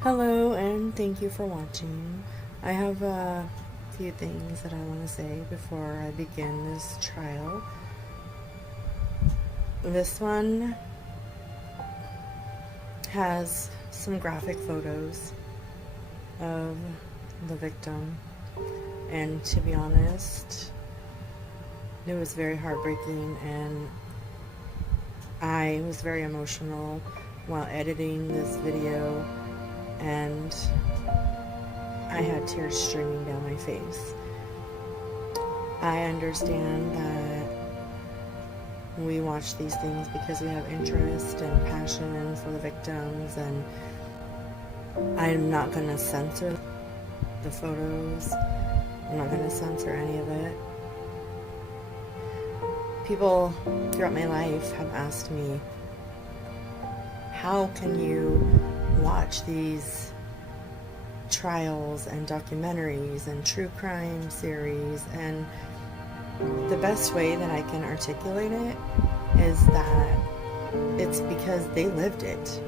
Hello and thank you for watching. I have a few things that I want to say before I begin this trial. This one has some graphic photos of the victim, and to be honest, it was very heartbreaking, and I was very emotional while editing this video, and I had tears streaming down my face. I understand that we watch these things because we have interest and passion for the victims, and I'm not going to censor the photos. I'm not going to censor any of it. People throughout my life have asked me, how can you watch these trials and documentaries and true crime series? And the best way that I can articulate it is that it's because they lived it.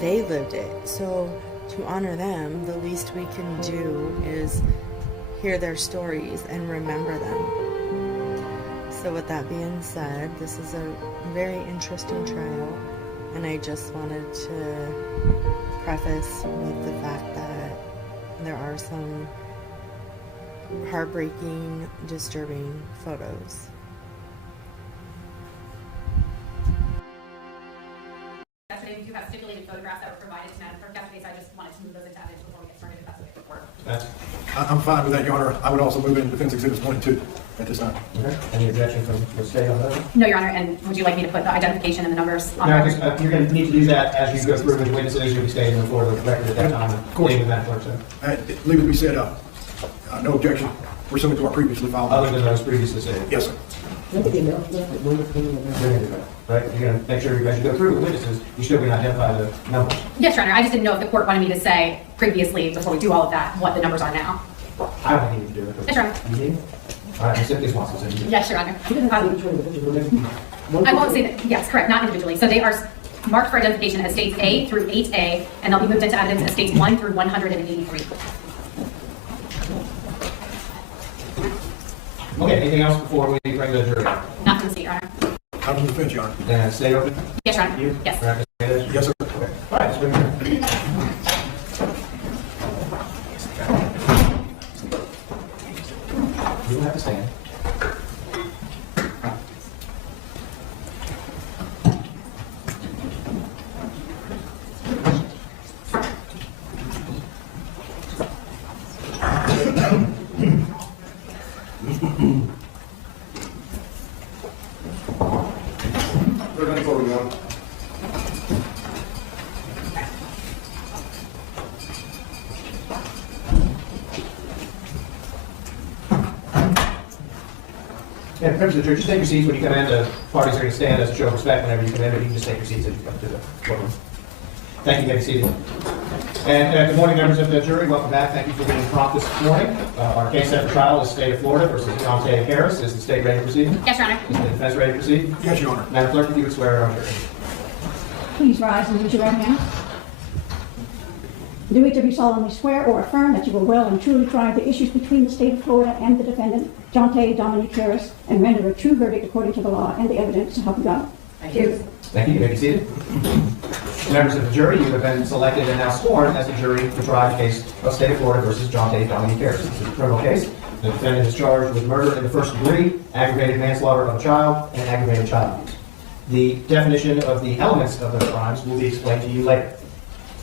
They lived it. So to honor them, the least we can do is hear their stories and remember them. So with that being said, this is a very interesting trial, and I just wanted to preface with the fact that there are some heartbreaking, disturbing photos. Yesterday, we do have stipulated photographs that were provided tonight for yesterday, so I just wanted to move those into evidence before we get started, if that's okay. I'm fine with that, Your Honor. I would also move in defense exhibits 1 and 2 at this time. Okay. Any objection from the state on that? No, Your Honor, and would you like me to put the identification and the numbers on No, there? just, you're going to need to do that as you go through with the witnesses. You'll be staying in the floor of the record at that time. Of course. Leaving that clerk, so. Leave it be said, no objection pursuant to our previously filed. Other than those previously stated. Yes, sir. Right? You're going to make sure as you go through with witnesses, you're still going to identify the numbers. Yes, Your Honor, I just didn't know if the court wanted me to say previously, before we do all of that, what the numbers are now. I don't need to do it. Yes, Your Honor. You need? All right, Ms. Simpkins wants to say. Yes, Your Honor. I won't say that, yes, correct, not individually. So they are marked for identification as states A through 8A, and they'll be moved into evidence as states 1 through 183. Okay, anything else before we bring the jury up? Not from the state, Your Honor. Out of defense, Your Honor. Then stay open? Yes, Your Honor. You? Yes. All right, Mr. Davis? Yes, sir. Okay. All right, let's bring it up. You don't have to stand. We're going forward, Your Honor. Yeah, members of the church, just take your seats when you come in. The parties are going to stand as a show of respect whenever you come in, but you can just take your seats as you come to the courtroom. Thank you, get seated. And good morning, members of the jury. Welcome back. Thank you for being prompt this morning. Our case set for trial is State of Florida versus Jonte Harris. Is the state ready to proceed? Yes, Your Honor. Is the defense ready to proceed? Yes, Your Honor. Madam Clerk, if you would swear on jury. Please rise and raise your right hand. Do each of you solemnly swear or affirm that you will well and truly try the issues between the state of Florida and the defendant, Jonte Dominique Harris, and render a true verdict according to the law and the evidence to help you God? Thank you. Thank you. You may be seated. Members of the jury, you have been selected and now sworn as the jury to try the case of State of Florida versus Jonte Dominique Harris. This is a criminal case. The defendant is charged with murder in the first degree, aggravated manslaughter of a child, and aggravated child abuse. The definition of the elements of those crimes will be explained to you later.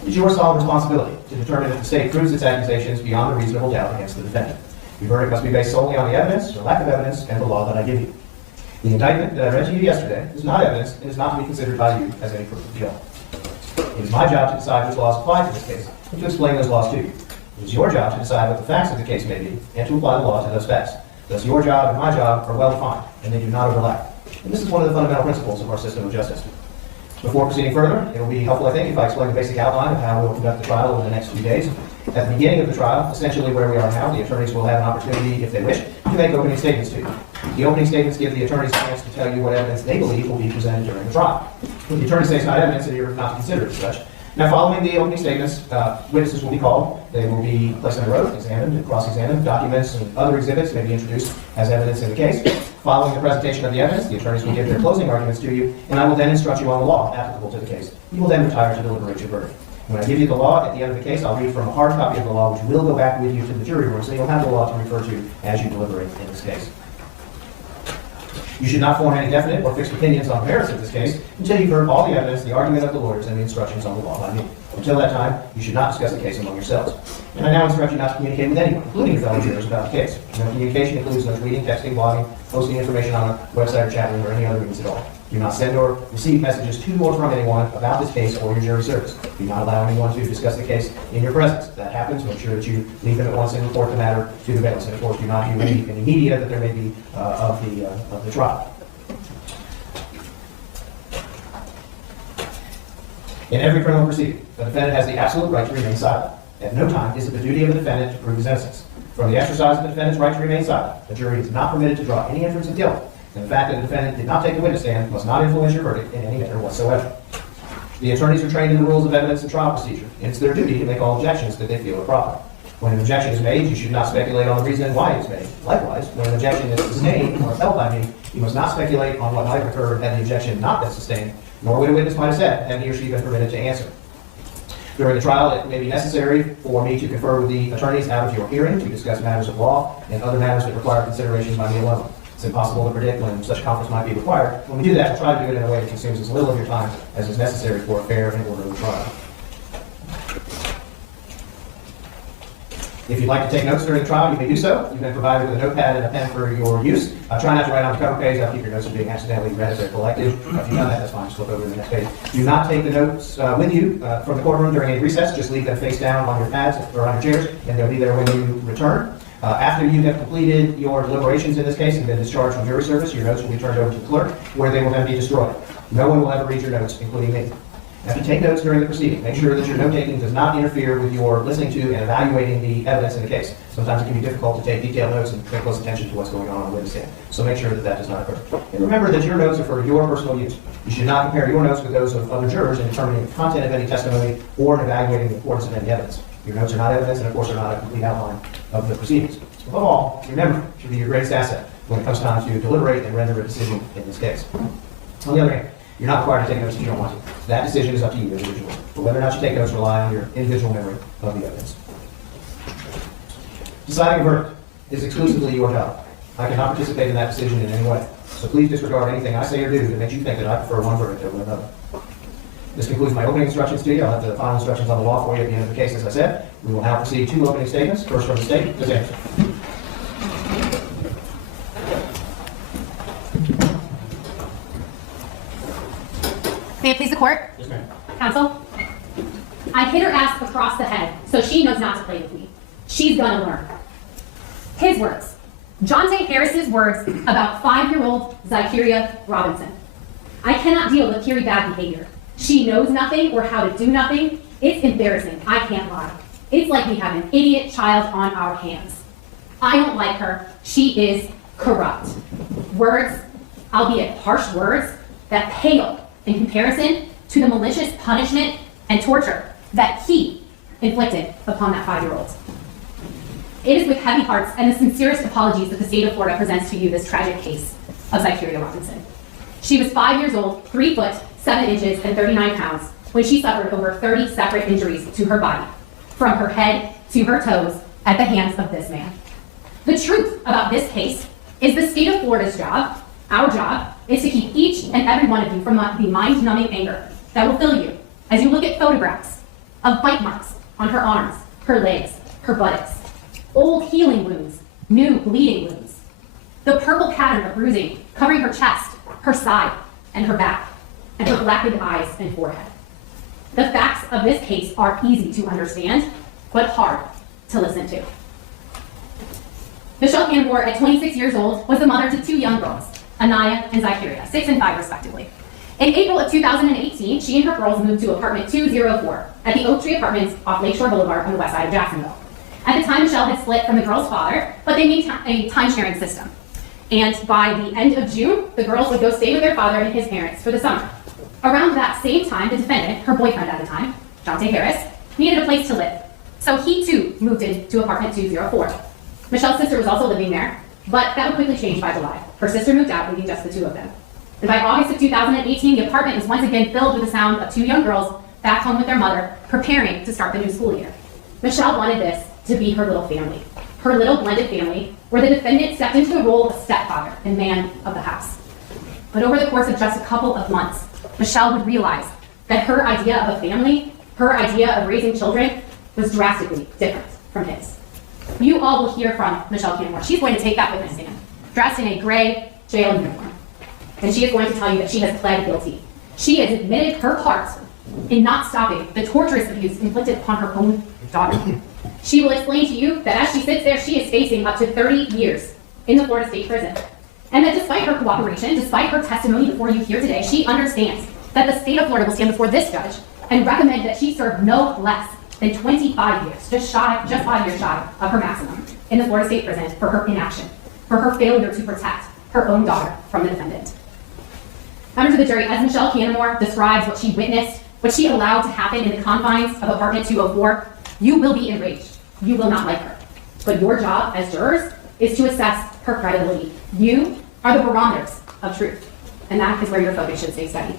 It's your solemn responsibility to determine if the state proves its accusations beyond a reasonable doubt against the defendant. Your verdict must be based solely on the evidence, or lack of evidence, and the law that I give you. The indictment that I read to you yesterday is not evidence and is not to be considered by you as any proof of guilt. It is my job to decide which laws apply to this case and to explain those laws to you. It is your job to decide what the facts of the case may be and to apply the law to those facts. Thus, your job and my job are well defined, and they do not overlap. And this is one of the fundamental principles of our system of justice. Before proceeding further, it will be helpful, I think, if I explain the basic outline of how we'll conduct the trial over the next few days. At the beginning of the trial, essentially where we are now, the attorneys will have an opportunity, if they wish, to make opening statements to you. The opening statements give the attorneys a chance to tell you what evidence they believe will be presented during the trial. When the attorney says not evidence, then you're not to consider it as such. Now, following the opening statements, witnesses will be called. They will be placed under oath, examined, cross-examined. Documents and other exhibits may be introduced as evidence in the case. Following the presentation of the evidence, the attorneys will give their closing arguments to you, and I will then instruct you on the law applicable to the case. You will then retire to deliberate your verdict. When I give you the law, at the end of the case, I'll read from a hard copy of the law, which will go back with you to the jury room, so you'll have the law to refer to as you deliberate in this case. You should not form any definite or fixed opinions on the merits of this case until you've heard all the evidence, the argument of the lawyers, and the instructions on the law by me. Until that time, you should not discuss the case among yourselves. And I now instruct you not to communicate with anyone, including your fellow jurors, about the case. No communication includes no tweeting, texting, blogging, posting information on a website or chat room or any other means at all. Do not send or receive messages to or from anyone about this case or your jury service. Do not allow anyone to discuss the case in your presence. If that happens, make sure that you leave them at once and report the matter to the bailiffs. And of course, do not view any media that there may be of the trial. In every criminal proceeding, the defendant has the absolute right to remain silent. At no time is it the duty of the defendant to prove his innocence. From the exercise of the defendant's right to remain silent, the jury is not permitted to draw any inference of guilt, and the fact that the defendant did not take the witness stand must not influence your verdict in any manner whatsoever. The attorneys are trained in the rules of evidence and trial procedure, and it's their duty to make all objections that they feel are proper. When an objection is made, you should not speculate on the reason why it is made. Likewise, when an objection is sustained or upheld by me, you must not speculate on what might have occurred had the objection not been sustained, nor would a witness might have said had he or she been permitted to answer. During the trial, it may be necessary for me to confer with the attorneys out of your hearing to discuss matters of law and other matters that require consideration by me alone. It's impossible to predict when such conference might be required. When we do that, we'll try to do it in a way that consumes as little of your time as is necessary for a fair and orderly trial. If you'd like to take notes during the trial, you may do so. You've been provided with a notepad and a pen for your use. Try not to write on the cover page. I'll keep your notes from being accidentally read as they're collected. If you've done that, that's fine. Just flip over to the next page. Do not take the notes with you from the courtroom during a recess. Just leave them face down on your pads or on your chairs, and they'll be there when you return. After you have completed your deliberations in this case and been discharged from jury service, your notes will be turned over to the clerk, where they will then be destroyed. No one will ever read your notes, including me. Now, if you take notes during the proceeding, make sure that your note-taking does not interfere with your listening to and evaluating the evidence in the case. Sometimes it can be difficult to take detailed notes and pay close attention to what's going on the witness stand. So make sure that that does not occur. And remember that your notes are for your personal use. You should not compare your notes with those of other jurors in determining the content of any testimony or in evaluating the importance of any evidence. Your notes are not evidence and, of course, are not a complete outline of the proceedings. So above all, remember, it should be your greatest asset when it comes time to deliberate and render a decision in this case. On the other hand, you're not required to take notes if you don't want to. That decision is up to you individually. But whether or not you take notes rely on your individual memory of the evidence. Deciding a verdict is exclusively your job. I cannot participate in that decision in any way. So please disregard anything I say or do that makes you think that I prefer one verdict over another. This concludes my opening instructions to you. I'll have the final instructions on the law for you at the end of the case, as I said. We will now proceed to opening statements. First from the state, Ms. Anderson. May it please the court? Yes, ma'am. Counsel? I hit her ass across the head, so she knows not to play with me. She's gonna learn. His words. Jonte Harris's words about 5-year-old Zykerria Robinson. I cannot deal with Kiri bad behavior. She knows nothing or how to do nothing. It's embarrassing. I can't lie. It's like we have an idiot child on our hands. I don't like her. She is corrupt. Words, albeit harsh words, that pale in comparison to the malicious punishment and torture that he inflicted upon that 5-year-old. It is with heavy hearts and the sincerest apologies that the state of Florida presents to you this tragic case of Zykerria Robinson. She was 5 years old, 3 foot, 7 inches, and 39 pounds when she suffered over 30 separate injuries to her body, from her head to her toes, at the hands of this man. The truth about this case is the state of Florida's job, our job, is to keep each and every one of you from the mind-numbing anger that will fill you as you look at photographs of bite marks on her arms, her legs, her buttocks, old healing wounds, new bleeding wounds, the purple pattern of bruising covering her chest, her side, and her back, and her blackened eyes and forehead. The facts of this case are easy to understand, but hard to listen to. Michelle Cannimore, at 26 years old, was the mother to 2 young girls, Anaya and Zykerria, 6 and 5 respectively. In April of 2018, she and her girls moved to apartment 204 at the Oak Tree Apartments off Lakeshore Boulevard on the west side of Jacksonville. At the time, Michelle had split from the girls' father, but they made a time-sharing system. And by the end of June, the girls would go stay with their father and his parents for the summer. Around that same time, the defendant, her boyfriend at the time, Jonte Harris, needed a place to live. So he too moved into apartment 204. Michelle's sister was also living there, but that would quickly change by July. Her sister moved out, leaving just the two of them. And by August of 2018, the apartment was once again filled with the sound of two young girls back home with their mother, preparing to start the new school year. Michelle wanted this to be her little family, her little blended family, where the defendant stepped into the role of stepfather and man of the house. But over the course of just a couple of months, Michelle would realize that her idea of a family, her idea of raising children, was drastically different from his. You all will hear from Michelle Cannimore. She's going to take that witness stand, dressed in a gray jail uniform. And she is going to tell you that she has pled guilty. She has admitted her part in not stopping the torturous abuse inflicted upon her own daughter. She will explain to you that as she sits there, she is facing up to 30 years in the Florida State Prison. And that despite her cooperation, despite her testimony before you here today, she understands that the state of Florida will stand before this judge and recommend that she serve no less than 25 years, just 5 years shy of her maximum in the Florida State Prison for her inaction, for her failure to protect her own daughter from the defendant. Members of the jury, as Michelle Cannimore describes what she witnessed, what she allowed to happen in the confines of apartment 204, you will be enraged. You will not like her. But your job as jurors is to assess her credibility. You are the barometers of truth, and that is where your focus should stay steady.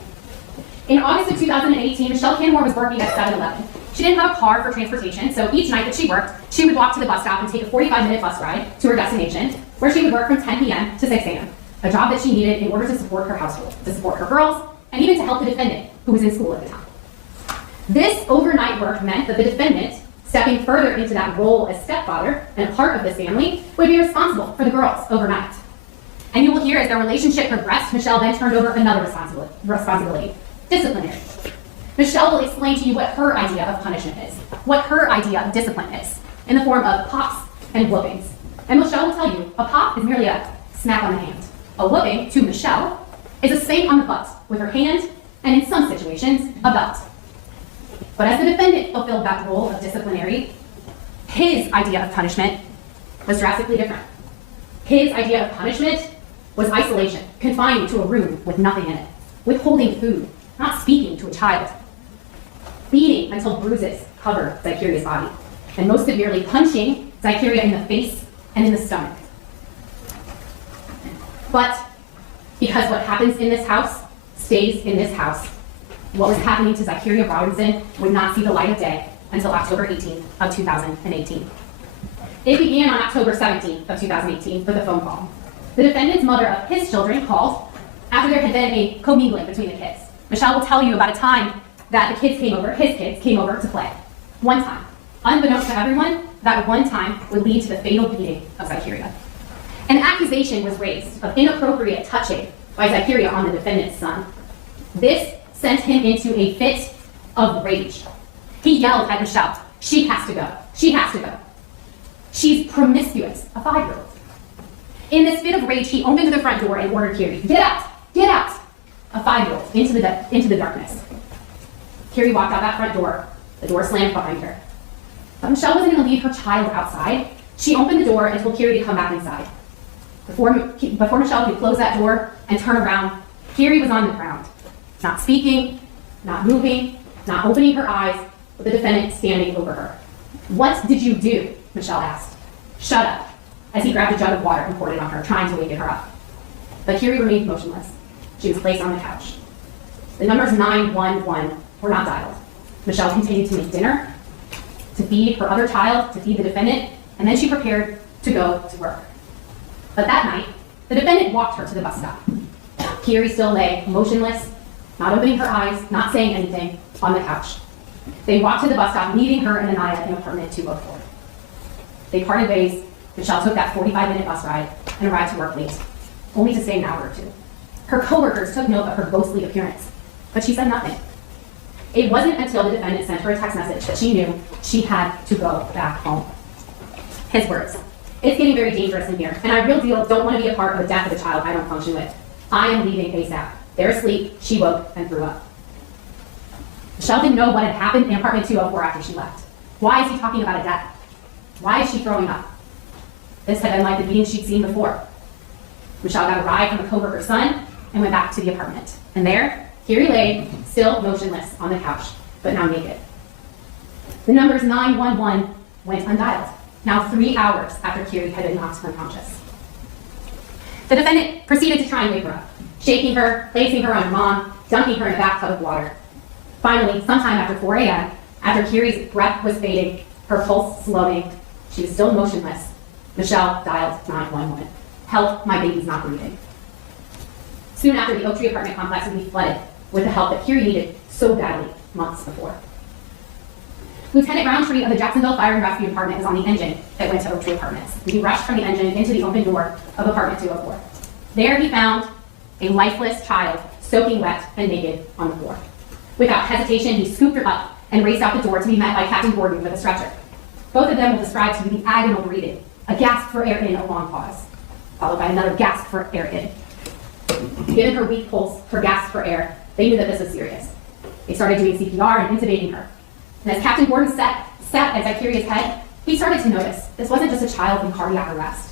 In August of 2018, Michelle Cannimore was working at 7-Eleven. She didn't have a car for transportation, so each night that she worked, she would walk to the bus stop and take a 45-minute bus ride to her destination, where she would work from 10 p.m. to 6 a.m., a job that she needed in order to support her household, to support her girls, and even to help the defendant, who was in school at the time. This overnight work meant that the defendant, stepping further into that role as stepfather and a part of this family, would be responsible for the girls overnight. And you will hear as their relationship progressed, Michelle then turned over another responsibility, disciplinary. Michelle will explain to you what her idea of punishment is, what her idea of discipline is, in the form of pops and whoopings. And Michelle will tell you, a pop is merely a smack on the hand. A whooping, to Michelle, is a spank on the butt with her hand, and in some situations, a belt. But as the defendant fulfilled that role of disciplinary, his idea of punishment was drastically different. His idea of punishment was isolation, confined to a room with nothing in it, withholding food, not speaking to a child, beating until bruises covered Zykerria's body, and most severely punching Zykerria in the face and in the stomach. But because what happens in this house stays in this house, what was happening to Zykerria Robinson would not see the light of day until October 18th of 2018. It began on October 17th of 2018 with a phone call. The defendant's mother of his children called after there had been a commingling between the kids. Michelle will tell you about a time that the kids came over, his kids came over to play. One time. Unbeknownst to everyone, that one time would lead to the fatal beating of Zykerria. An accusation was raised of inappropriate touching by Zykerria on the defendant's son. This sent him into a fit of rage. He yelled at Michelle, "She has to go. She has to go. She's promiscuous," a 5-year-old. In this fit of rage, he opened the front door and ordered Carrie, "Get out! Get out!" A 5-year-old into the darkness. Carrie walked out that front door. The door slammed behind her. But Michelle wasn't going to leave her child outside. She opened the door and told Carrie to come back inside. Before Michelle could close that door and turn around, Carrie was on the ground, not speaking, not moving, not opening her eyes, with the defendant standing over her. "What did you do?" Michelle asked. "Shut up," as he grabbed a jug of water and poured it on her, trying to wake her up. But Carrie remained motionless. She was placed on the couch. The numbers 911 were not dialed. Michelle continued to make dinner, to feed her other child, to feed the defendant, and then she prepared to go to work. But that night, the defendant walked her to the bus stop. Carrie still lay motionless, not opening her eyes, not saying anything, on the couch. They walked to the bus stop, leaving her and Anaya in apartment 204. They parted ways. Michelle took that 45-minute bus ride and arrived to work late, only to stay an hour or two. Her coworkers took note of her ghostly appearance, but she said nothing. It wasn't until the defendant sent her a text message that she knew she had to go back home. His words: "It's getting very dangerous in here, and I real deal don't want to be a part of the death of a child I don't function with. I am leaving ASAP. There asleep, she woke and threw up. Michelle didn't know what had happened in apartment 204 after she left. Why is he talking about a death? Why is she throwing up? This had been like the meeting she'd seen before. Michelle got a ride from a coworker's son and went back to the apartment. And there, here he lay, still motionless on the couch, but now naked. The numbers 911 went undialed, now 3 hours after Kiri had been knocked unconscious. The defendant proceeded to try and wake her up, shaking her, placing her on her mom, dunking her in a bathtub of water. Finally, sometime after 4 a.m., after Kiri's breath was fading, her pulse slowing, she was still motionless, Michelle dialed 911. Help, my baby's not breathing. Soon after, the Oak Tree apartment complex would be flooded with the help that Kiri needed so badly months before. Lieutenant Roundtree of the Jacksonville Fire and Rescue Department was on the engine that went to Oak Tree Apartments. He rushed from the engine into the open door of apartment 204. There he found a lifeless child soaking wet and naked on the floor. Without hesitation, he scooped her up and raced out the door to be met by Captain Gordon with a stretcher. Both of them will describe to you the agonal breathing, a gasp for air in, a long pause, followed by another gasp for air in. Given her weak pulse, her gasp for air, they knew that this was serious. They started doing CPR and intubating her. And as Captain Gordon sat at Zykerria's head, he started to notice this wasn't just a child in cardiac arrest.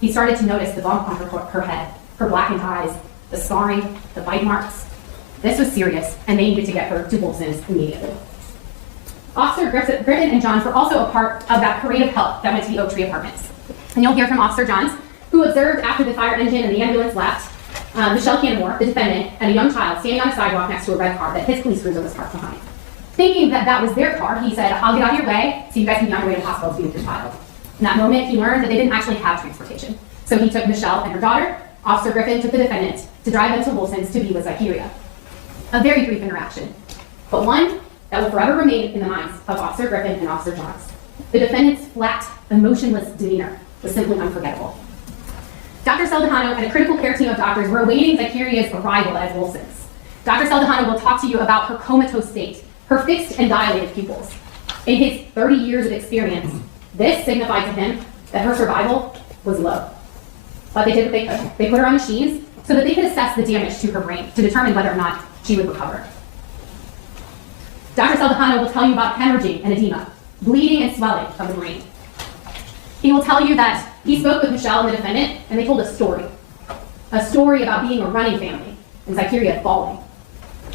He started to notice the bump on her head, her blackened eyes, the scarring, the bite marks. This was serious, and they needed to get her to Wilson's immediately. Officer Griffin and Johns were also a part of that parade of help that went to the Oak Tree Apartments. And you'll hear from Officer Johns, who observed after the fire engine and the ambulance left, Michelle Cannimore, the defendant, and a young child standing on a sidewalk next to a red car that his police cruiser was parked behind. Thinking that that was their car, he said, "I'll get out of your way so you guys can be on your way to the hospital to be with your child." In that moment, he learned that they didn't actually have transportation. So he took Michelle and her daughter. Officer Griffin took the defendant to drive them to Wilson's to be with Zykerria. A very brief interaction, but one that will forever remain in the minds of Officer Griffin and Officer Johns. The defendant's flat, emotionless demeanor was simply unforgettable. Dr. Saldahano and a critical care team of doctors were awaiting Zykerria's arrival at Wilson's. Dr. Saldahano will talk to you about her comatose state, her fixed and dilated pupils. In his 30 years of experience, this signified to him that her survival was low. But they did what they could. They put her on machines so that they could assess the damage to her brain to determine whether or not she would recover. Dr. Saldahano will tell you about hemorrhaging and edema, bleeding and swelling of the brain. He will tell you that he spoke with Michelle and the defendant, and they told a story about being a running family and Zykerria falling.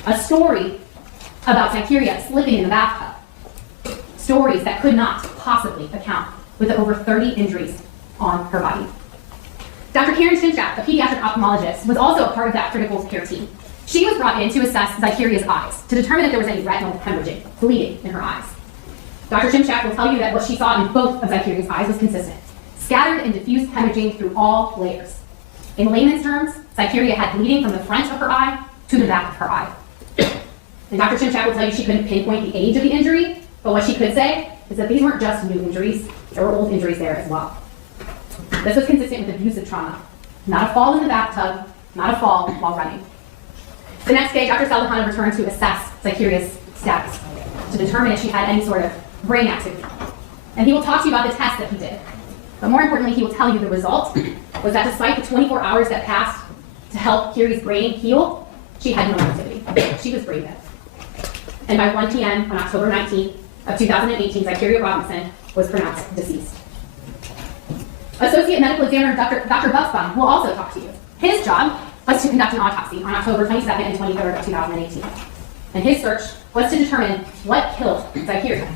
A story about Zykerria slipping in the bathtub. Stories that could not possibly account with the over 30 injuries on her body. Dr. Karen Shimshak, a pediatric ophthalmologist, was also a part of that critical care team. She was brought in to assess Zykerria's eyes to determine if there was any retinal hemorrhaging, bleeding in her eyes. Dr. Shimshak will tell you that what she saw in both of Zykerria's eyes was consistent. Scattered and diffused hemorrhaging through all layers. In layman's terms, Zykerria had bleeding from the front of her eye to the back of her eye. And Dr. Shimshak will tell you she couldn't pinpoint the age of the injury, but what she could say is that these weren't just new injuries, there were old injuries there as well. This was consistent with abusive trauma. Not a fall in the bathtub, not a fall while running. The next day, Dr. Saldahano returned to assess Zykerria's status to determine if she had any sort of brain activity. And he will talk to you about the test that he did. But more importantly, he will tell you the result was that despite the 24 hours that passed to help Kiri's brain heal, she had no activity. She was brain dead. And by 1 p.m. on October 19th of 2018, Zykerria Robinson was pronounced deceased. Associate Medical Examiner Dr. Buffbaum will also talk to you. His job was to conduct an autopsy on October 22nd and 23rd of 2018. And his search was to determine what killed Zykerria.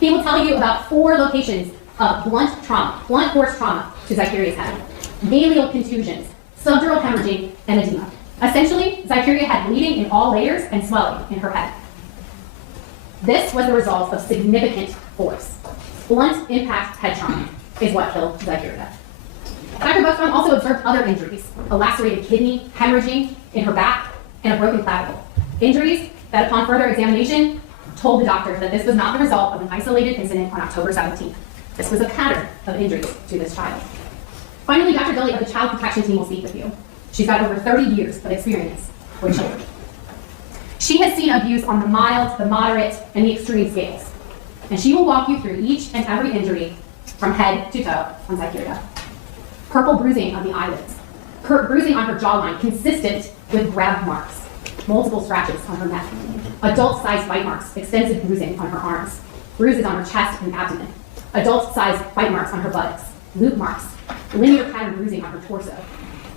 He will tell you about 4 locations of blunt force trauma to Zykerria's head, galeal contusions, subdural hemorrhaging, and edema. Essentially, Zykerria had bleeding in all layers and swelling in her head. This was the result of significant force. Blunt impact head trauma is what killed Zykerria. Dr. Buffbaum also observed other injuries, a lacerated kidney, hemorrhaging in her back, and a broken clavicle. Injuries that upon further examination told the doctor that this was not the result of an isolated incident on October 17th. This was a pattern of injuries to this child. Finally, Dr. Dilly of the Child Protection Team will speak with you. She's got over 30 years of experience with children. She has seen abuse on the mild, the moderate, and the extreme scales. And she will walk you through each and every injury from head to toe on Zykerria. Purple bruising on the eyelids, bruising on her jawline, consistent with grab marks, multiple scratches on her neck, adult-sized bite marks, extensive bruising on her arms, bruises on her chest and abdomen, adult-sized bite marks on her buttocks, loop marks, linear pattern bruising on her torso,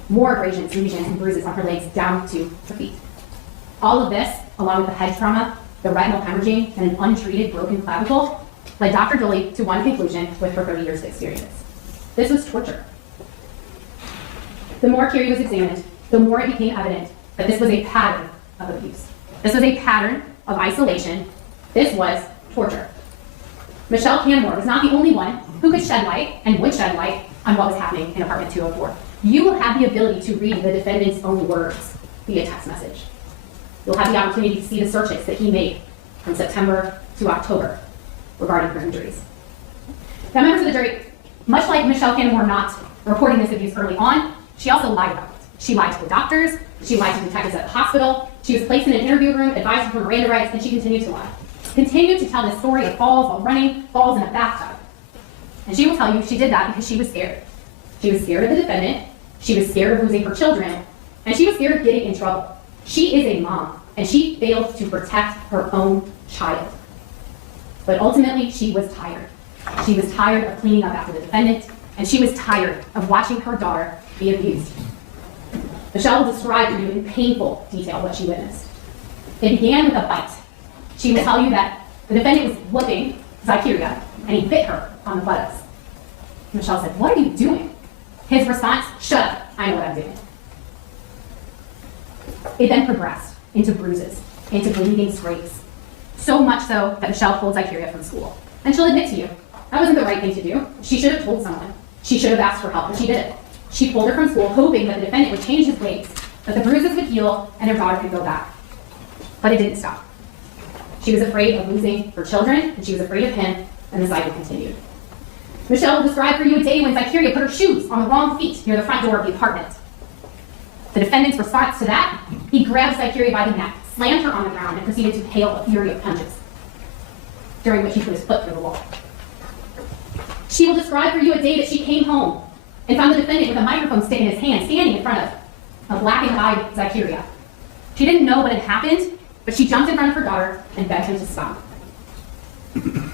more abrasions, lesions, and bruises on her legs down to her feet. All of this, along with the head trauma, the retinal hemorrhaging, and an untreated broken clavicle, led Dr. Dooley to one conclusion with her 30 years of experience. This was torture. The more Carrie was examined, the more it became evident that this was a pattern of abuse. This was a pattern of isolation. This was torture. Michelle Cannimore was not the only one who could shed light and would shed light on what was happening in apartment 204. You will have the ability to read the defendant's own words via text message. You'll have the opportunity to see the searches that he made from September to October regarding her injuries. Now, members of the jury, much like Michelle Cannimore not reporting this abuse early on, she also lied about it. She lied to the doctors, she lied to detectives at the hospital, she was placed in an interview room, advised for Miranda rights, and she continued to lie. Continued to tell this story of falls while running, falls in a bathtub. And she will tell you she did that because she was scared. She was scared of the defendant, she was scared of losing her children, and she was scared of getting in trouble. She is a mom, and she failed to protect her own child. But ultimately, she was tired. She was tired of cleaning up after the defendant, and she was tired of watching her daughter be abused. Michelle will describe for you in painful detail what she witnessed. It began with a bite. She will tell you that the defendant was whipping Zykerria, and he bit her on the buttocks. Michelle said, "What are you doing?" His response, "Shut up, I know what I'm doing." It then progressed into bruises, into bleeding scrapes. So much so that Michelle pulled Zykerria from school. And she'll admit to you, that wasn't the right thing to do. She should have told someone. She should have asked for help, but she didn't. She pulled her from school, hoping that the defendant would change his ways, that the bruises would heal, and her daughter could go back. But it didn't stop. She was afraid of losing her children, and she was afraid of him, and the cycle continued. Michelle will describe for you a day when Zykerria put her shoes on the wrong feet near the front door of the apartment. The defendant's response to that, he grabbed Zykerria by the neck, slammed her on the ground, and proceeded to hail a fury of punches, during which he put his foot through the wall. She will describe for you a day that she came home and found the defendant with a microphone stick in his hand, standing in front of a black and eyed Zykerria. She didn't know what had happened, but she jumped in front of her daughter and begged him to stop.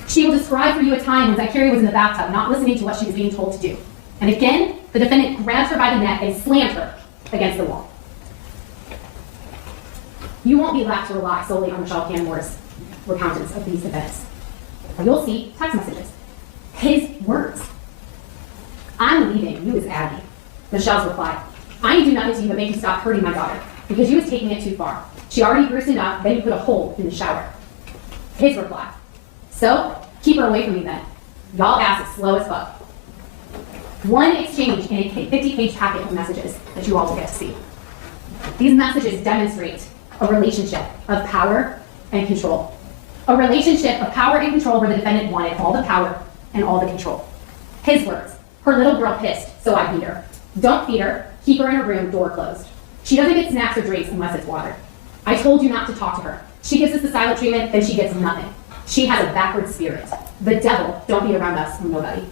She will describe for you a time when Zykerria was in the bathtub, not listening to what she was being told to do. And again, the defendant grabbed her by the neck and slammed her against the wall. You won't be left to rely solely on Michelle Cannimore's recountance of these events. You'll see text messages. His words. "I'm leaving you as Abby." Michelle's reply. "I need to do nothing to you but make you stop hurting my daughter, because you was taking it too far. She already bruised enough, then you put a hole in the shower." His reply. "So, keep her away from me then. Y'all ass is slow as fuck." One exchange in a 50-page packet of messages that you all will get to see. These messages demonstrate a relationship of power and control. A relationship of power and control where the defendant wanted all the power and all the control. His words, "Her little girl pissed, so I beat her. Don't feed her, keep her in her room, door closed. She doesn't get snacks or drinks unless it's water. I told you not to talk to her. She gives us the silent treatment, then she gets nothing. She has a backward spirit. The devil, don't be around us, nobody.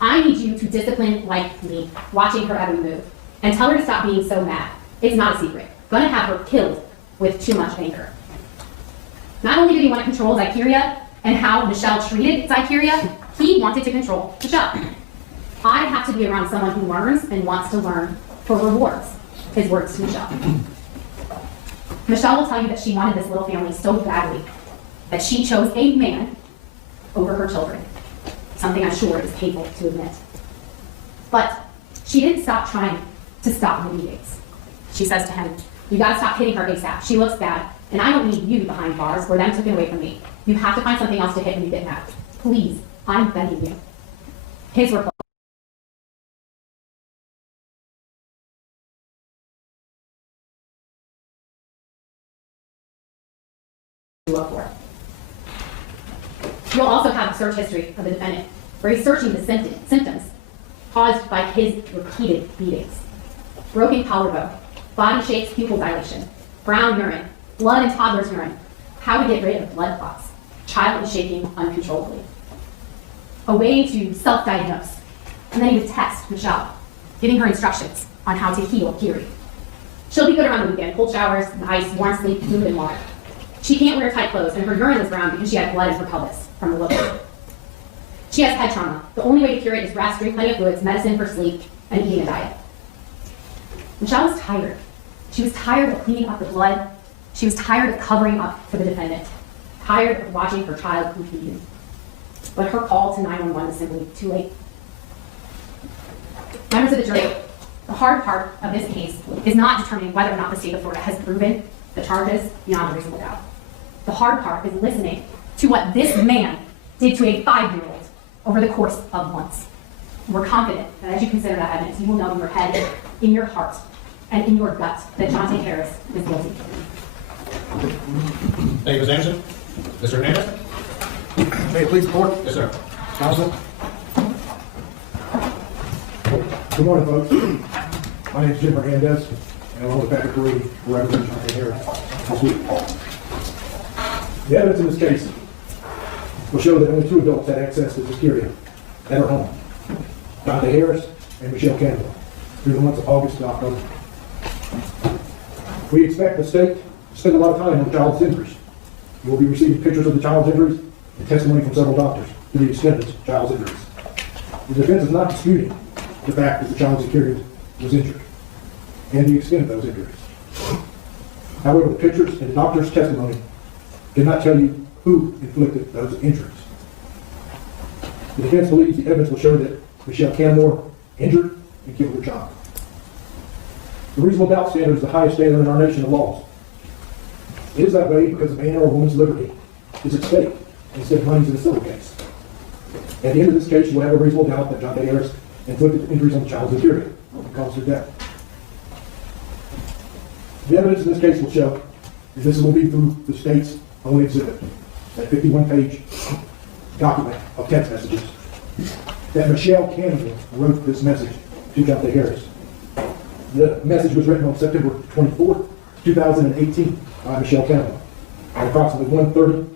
I need you to discipline like me, watching her every move. And tell her to stop being so mad. It's not a secret. Gonna have her killed with too much anger." Not only did he want to control Zykerria and how Michelle treated Zykerria, he wanted to control Michelle. "I have to be around someone who learns and wants to learn for rewards," his words to Michelle. Michelle will tell you that she wanted this little family so badly that she chose a man over her children, something I'm sure is painful to admit. But she didn't stop trying to stop the beatings. She says to him, "You gotta stop hitting her ASAP. She looks bad, and I don't need you behind bars or them taken away from me. You have to find something else to hit when you get mad. Please, I'm begging you." His reply. You'll also have a search history of the defendant, where he's searching the symptoms caused by his repeated beatings. Broken collarbone, body shapes, pupil dilation, brown urine, blood in toddler's urine, how to get rid of blood clots, child is shaking uncontrollably. A way to self-diagnose. And then he would text Michelle, giving her instructions on how to heal Carrie. She'll be good around the weekend, cold showers, ice, warm sleep, food, and water. She can't wear tight clothes, and her urine is brown because she had blood in her pelvis from the liver. She has head trauma. The only way to cure it is rest, drink plenty of fluids, medicine for sleep, and eating a diet. Michelle was tired. She was tired of cleaning up the blood. She was tired of covering up for the defendant. Tired of watching her child bleed. But her call to 911 is simply too late. Members of the jury, the hard part of this case is not determining whether or not the state of Florida has proven the charges beyond a reasonable doubt. The hard part is listening to what this man did to a 5-year-old over the course of months. We're confident that as you consider that evidence, you will know in your head, in your heart, and in your gut that Jonte Harris is guilty. Thank you, Ms. Anderson. Mr. Hernandez? May it please the court? Yes, sir. Counsel? Good morning, folks. My name is Jim Hernandez, and along with Patrick Reed, we represent Jonte Harris this week. The evidence in this case will show that only 2 adults had access to Zykerria at her home, Jonte Harris and Michelle Cannimore, through the months of August to October. We expect the state to spend a lot of time on the child's injuries. You will be receiving pictures of the child's injuries and testimony from several doctors to the extent of the child's injuries. The defense is not disputing the fact that the child's Zykerria was injured and the extent of those injuries. However, the pictures and the doctor's testimony did not tell you who inflicted those injuries. The defense believes the evidence will show that Michelle Cannimore injured and killed her child. The reasonable doubt standard is the highest standard in our nation of laws. It is that way because a man or a woman's liberty is at stake instead of money's in a civil case. At the end of this case, you will have a reasonable doubt that Jonte Harris inflicted injuries on the child's Zykerria and caused her death. The evidence in this case will show, and this will be through the state's own exhibit, that 51-page document of text messages, that Michelle Cannimore wrote this message to Jonte Harris. The message was written on September 24th, 2018 by Michelle Cannimore at approximately 1:30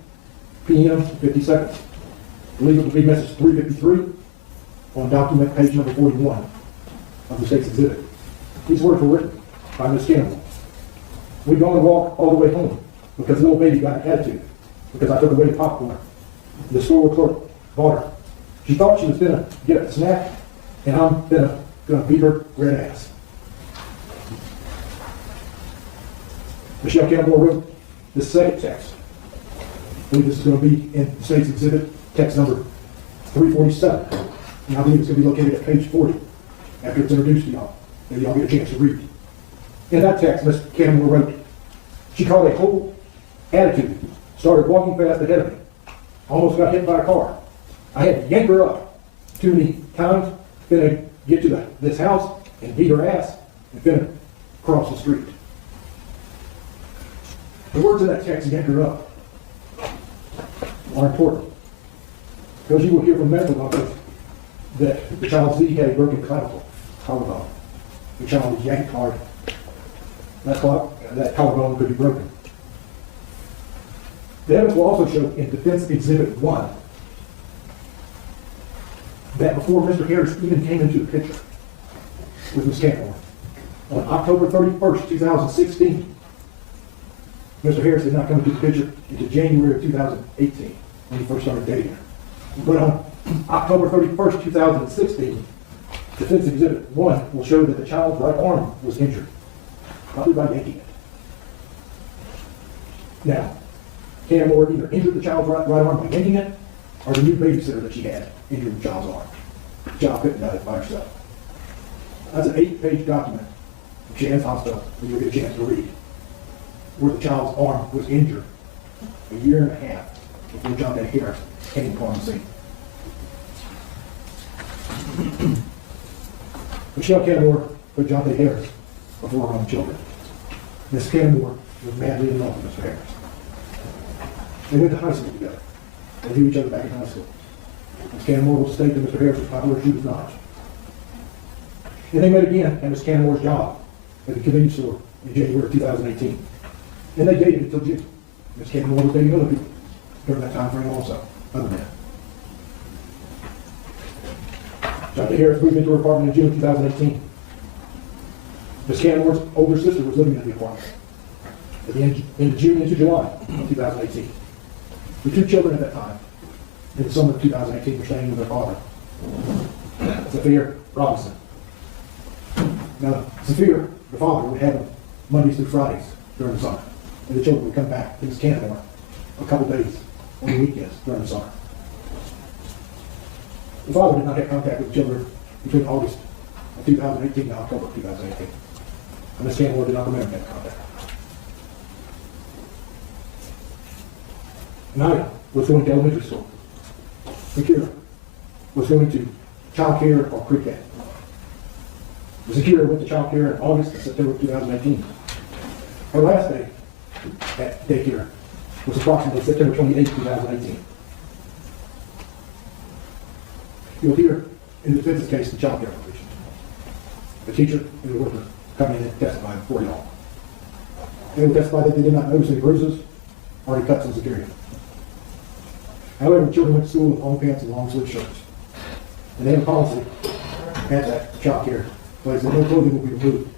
p.m. 50 seconds. I believe it will be message 353 on document page number 41 of the state's exhibit. These words were written by Ms. Cannimore. We've gone and walked all the way home because little baby got an attitude because I took away the popcorn. The store clerk bought her. She thought she was going to get a snack, and I'm going to beat her red ass. Michelle Cannimore wrote the second text. I believe this is going to be in the state's exhibit, text number 347. And I believe it's going to be located at page 40 after it's introduced to y'all. Maybe y'all get a chance to read. In that text, Ms. Cannimore wrote, she called a whole attitude, started walking fast ahead of me, almost got hit by a car. I had to yank her up too many times, finna get to this house and beat her ass, and finna cross the street. The words in that text, yank her up, are important. Because you will hear from medical doctors that the child's Z had a broken clavicle, collarbone. The child was yanked hard. That collarbone could be broken. The evidence will also show in Defense Exhibit 1 that before Mr. Harris even came into the picture with Ms. Cannimore, on October 31st, 2016, Mr. Harris did not come into the picture until January of 2018 when he first started dating her. But on October 31st, 2016, Defense Exhibit 1 will show that the child's right arm was injured, probably by yanking it. Now, Cannimore either injured the child's right arm by yanking it, or the new babysitter that she had injured the child's arm. The child couldn't have done it by herself. That's an 8-page document from Shands Hospital that you'll get a chance to read, where the child's arm was injured a year and a half before Jonte Harris came upon the scene. Michelle Cannimore put Jonte Harris before her own children. Miss Cannimore was madly in love with Mr. Harris. They went to high school together. They knew each other back in high school. Miss Cannimore will state that Mr. Harris was popular, she was not. And they met again at Miss Cannimore's job at the convenience store in January of 2018. And they dated until June. Miss Cannimore was dating other people during that time frame also, other men. Jonte Harris moved into her apartment in June of 2018. Ms. Cannimore's older sister was living in the apartment at the end of June into July of 2018. The two children at that time, in the summer of 2018, were staying with their father, Zykerria Robinson. Now, Zykerria, the father, would have them Mondays through Fridays during the summer, and the children would come back to Ms. Cannimore a couple days on the weekends during the summer. The father did not have contact with the children between August of 2018 and October of 2018. And Ms. Cannimore did not remember that contact. Naya was going to elementary school. Zykerria was going to child care or pre-K. Zykerria went to child care in August and September of 2018. Her last day at daycare was approximately September 28, 2018. You'll hear in the defense's case the child care provision. The teacher and the worker come in and testify before y'all. They will testify that they did not notice any bruises or any cuts on Zykerria. However, the children went to school with long pants and long sleeve shirts. And they have a policy at that child care place that no clothing will be removed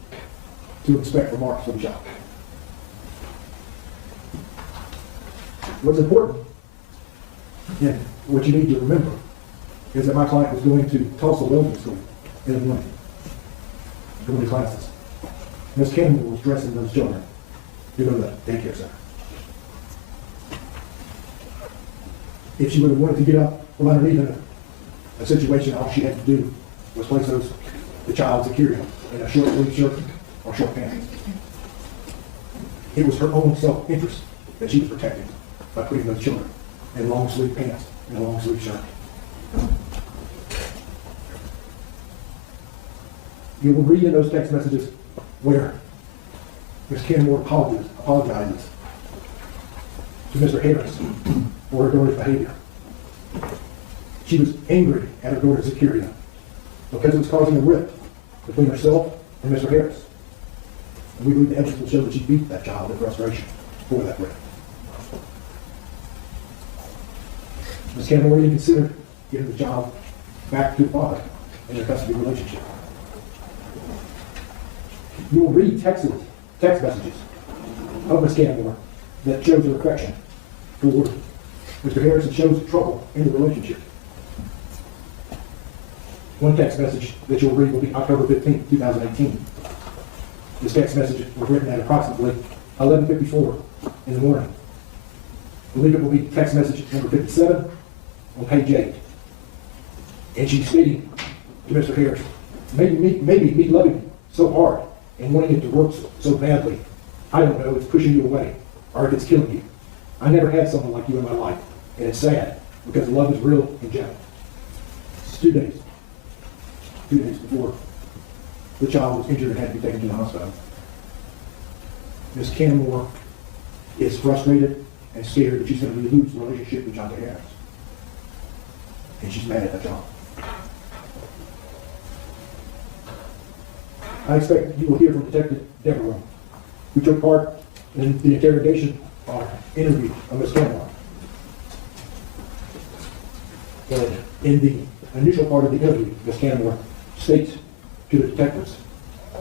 to inspect remarks for the child. What's important, and what you need to remember, is that my client was going to Tulsa Welding School in the morning, going to classes. Ms. Cannimore was dressing those children to go to the daycare center. If she would have wanted to get up from underneath a situation, all she had to do was place the child's Zykerria in a short sleeve shirt or short pants. It was her own self-interest that she was protecting by putting those children in long sleeve pants and a long sleeve shirt. You will read in those text messages where Ms. Cannimore apologizes to Mr. Harris for her daughter's behavior. She was angry at her daughter Zykerria because it was causing a rift between herself and Mr. Harris. And we believe the evidence will show that she beat that child in frustration for that rift. Ms. Cannimore even considered giving the child back to the father in their custody relationship. You will read text messages of Ms. Cannimore that shows her affection toward Mr. Harris and shows trouble in the relationship. One text message that you'll read will be October 15, 2018. This text message was written at approximately 11:54 in the morning. I believe it will be text message number 57 on page 8. And she's stating to Mr. Harris, maybe me loving you so hard and wanting it to work so badly, I don't know, it's pushing you away, or if it's killing you. I never had someone like you in my life, and it's sad, because love is real and gentle. It's 2 days. 2 days before the child was injured and had to be taken to the hospital. Ms. Cannimore is frustrated and scared that she's going to lose the relationship with Jonte Harris. And she's mad at that child. I expect you will hear from Detective Deborah, who took part in the interrogation or interview of Ms. Cannimore. And in the initial part of the interview, Ms. Cannimore states to the detectives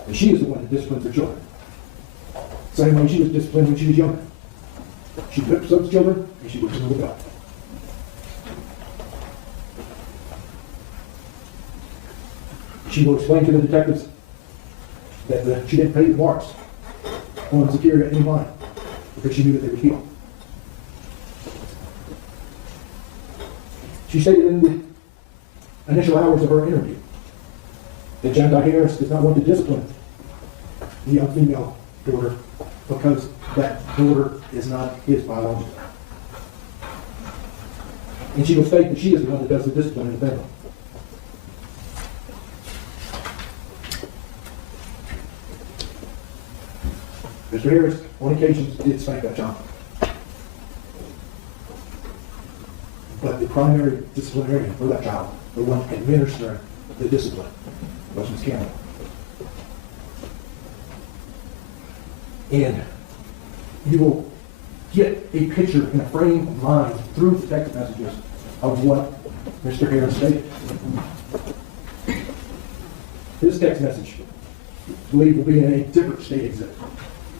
that she is the one that disciplines her children. Same way she was disciplined when she was younger. She whips those children and she whips them with a belt. She will explain to the detectives that she didn't pay the marks on Zykerria at any line because she knew that they would heal. She stated in the initial hours of her interview that Jonte Harris does not want to discipline the young female daughter because that daughter is not his biological. And she will state that she is the one that does the discipline in the family. Mr. Harris, on occasions, did spank that child. But the primary disciplinarian for that child, the one administering the discipline, was Ms. Cannimore. And you will get a picture in a frame of mind through the text messages of what Mr. Harris stated. His text message believe will be in a different state exhibit.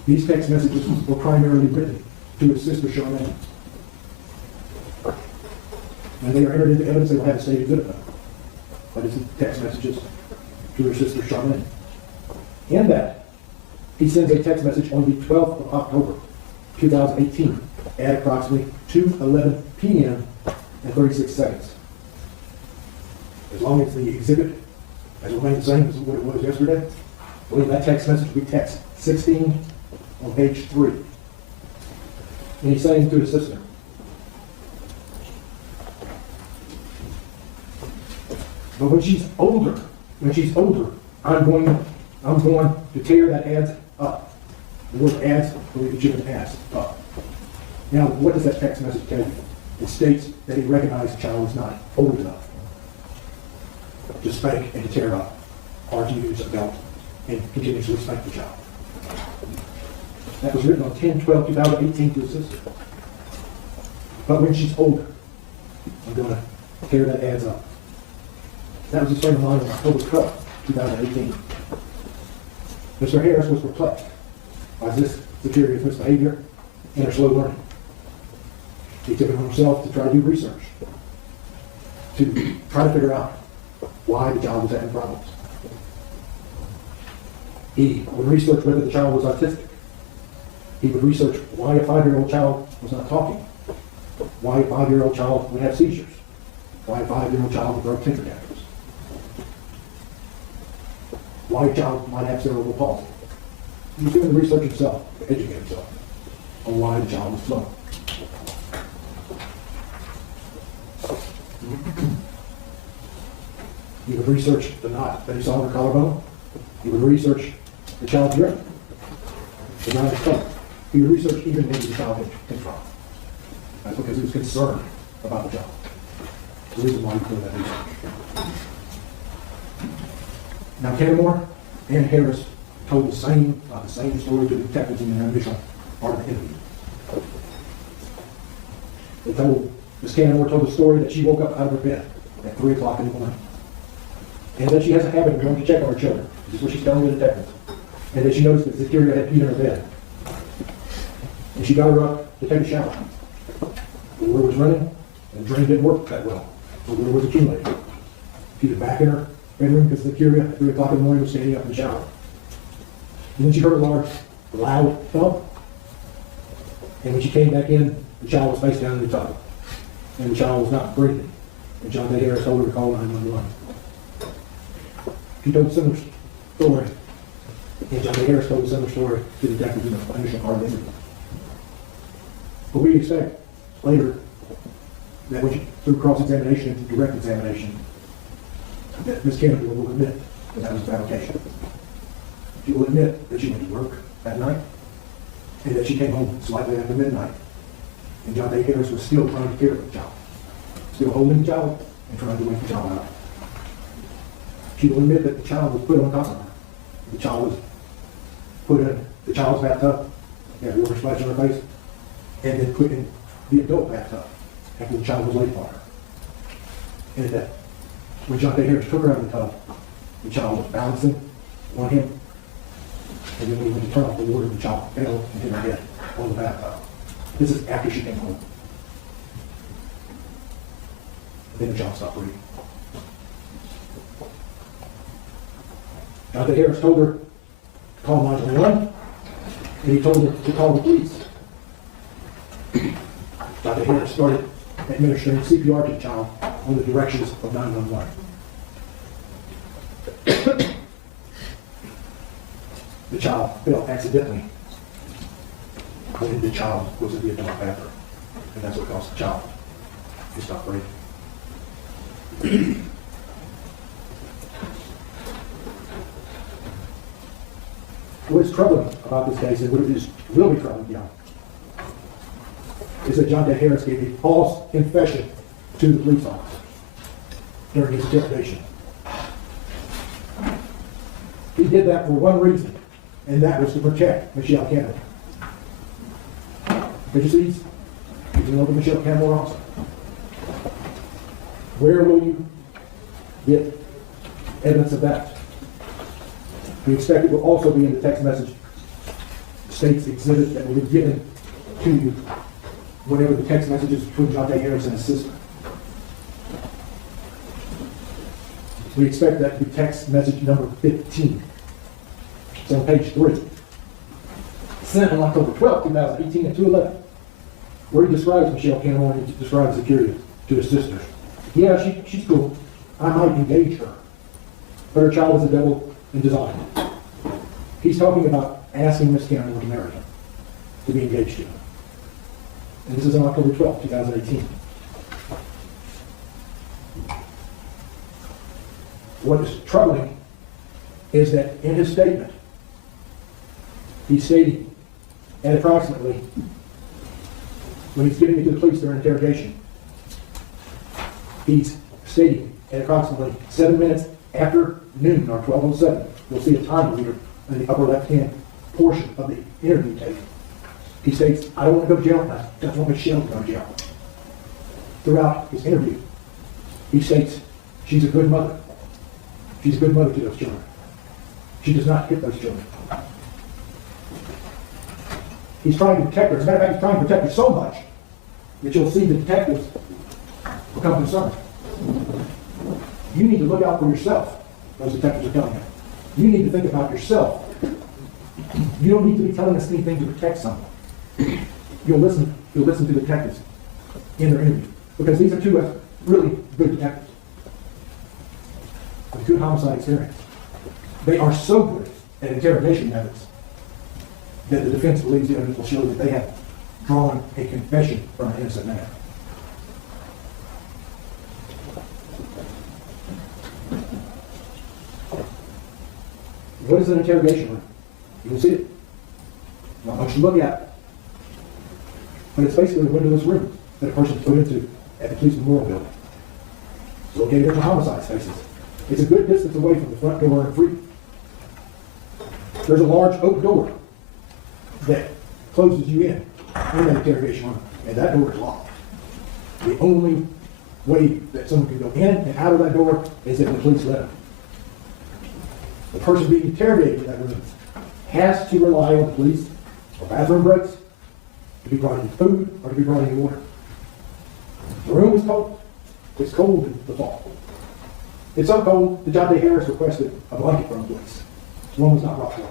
These text messages were primarily written to his sister Charmaine. When they are entered into evidence, they will have a state exhibit. But it's text messages to her sister Charmaine. In that, he sends a text message on the 12th of October, 2018, at approximately 2:11 p.m. and 36 seconds. As long as the exhibit has remained the same as what it was yesterday, I believe that text message will be text 16 on page 3. And he's saying to his sister, but when she's older, I'm going to tear that ads up. The word ads, I believe it should be ads up. Now, what does that text message tell you? It states that he recognized the child was not old enough to spank and to tear up, or to use a belt and continuously spank the child. That was written on 10/12/2018 to his sister. But when she's older, I'm going to tear that ads up. That was the same line on October 12th, 2018. Mr. Harris was perplexed by this Zykerria's misbehavior and her slow learning. He took it on himself to try to do research, to try to figure out why the child was having problems. He would research whether the child was autistic. He would research why a 5-year-old child was not talking, why a 5-year-old child would have seizures, why a 5-year-old child would throw temper tantrums, why a child might have cerebral palsy. He was doing the research himself to educate himself on why the child was slow. He would research the knot that he saw in her collarbone. He would research the child's urine, the knot of color. He would research even maybe the child came from. That's because he was concerned about the child. The reason why he did that research. Now, Cannimore and Harris told the same story to the detectives in their initial part of the interview. Ms. Cannimore told the story that she woke up out of her bed at 3 o'clock in the morning, and that she has a habit of going to check on her children. This is what she's telling the detectives. And that she noticed that Zykerria had peed in her bed. And she got her up to take a shower. The water was running, and the drain didn't work that well. The water was accumulating. She was back in her bedroom because Zykerria at 3 o'clock in the morning was standing up in the shower. And then she heard a large, loud thump. And when she came back in, the child was face down in the tub. And the child was not breathing. And Jonte Harris told her to call 911. She told a similar story. And Jonte Harris told a similar story to the detectives in the initial part of the interview. But we expect later that when she, through cross-examination and direct examination, that Ms. Cannimore will admit that that was a fabrication. She will admit that she went to work that night and that she came home slightly after midnight. And Jonte Harris was still trying to care for the child, still holding the child and trying to wake the child out. She will admit that the child was put on top of her. The child was put in the child's bathtub, had water splash on her face, and then put in the adult bathtub after the child was laid on her. And that when Jonte Harris took her out of the tub, the child was balancing on him, and then when he went to turn off the water, the child fell and hit her head on the bathtub. This is after she came home. Then the child stopped breathing. Jonte Harris told her to call 911, and he told her to call the police. Jonte Harris started administering CPR to the child on the directions of 911. The child fell accidentally when the child was in the adult bathroom, and that's what caused the child to stop breathing. What is troubling about this case, and what it is will be troubling beyond, is that Jonte Harris gave a false confession to the police officer during his interrogation. He did that for one reason, and that was to protect Michelle Cannimore. Did you see? You can look at Michelle Cannimore also. Where will you get evidence of that? We expect it will also be in the text message states exhibit that will be given to you whenever the text messages between Jonte Harris and his sister. We expect that to be text message number 15. It's on page 3. Sent on October 12, 2018 at 2:11, where he describes Michelle Cannimore and he describes Zykerria to his sisters. Yeah, she's cool. I might engage her. But her child is a devil in design. He's talking about asking Miss Cannimore to marry him, to be engaged to him. And this is on October 12, 2018. What is troubling is that in his statement, he's stating at approximately, when he's giving it to the police during interrogation, he's stating at approximately 7 minutes after noon, or 12:07, you'll see a time reader in the upper left-hand portion of the interview tape. He states, I don't want to go to jail, and I don't want Michelle to go to jail. Throughout his interview, he states, she's a good mother. She's a good mother to those children. She does not hit those children. He's trying to protect her. As a matter of fact, he's trying to protect her so much that you'll see the detectives become concerned. You need to look out for yourself, those detectives are telling him. You need to think about yourself. You don't need to be telling us anything to protect someone. You'll listen to the detectives in their interview, because these are two really good detectives with good homicide experience. They are so good at interrogation methods that the defense believes the evidence will show that they have drawn a confession from an innocent man. What is an interrogation room? You will see it. Not much to look at. But it's basically a windowless room that a person is put into at the police memorial building. It's located in the homicide spaces. It's a good distance away from the front door and free. There's a large oak door that closes you in that interrogation room, and that door is locked. The only way that someone can go in and out of that door is if the police let them. The person being interrogated in that room has to rely on the police for bathroom breaks, to be brought in food, or to be brought in water. The room is cold. It's cold in the fall. It's so cold that Jonte Harris requested a blanket from the police. One was not brought to him.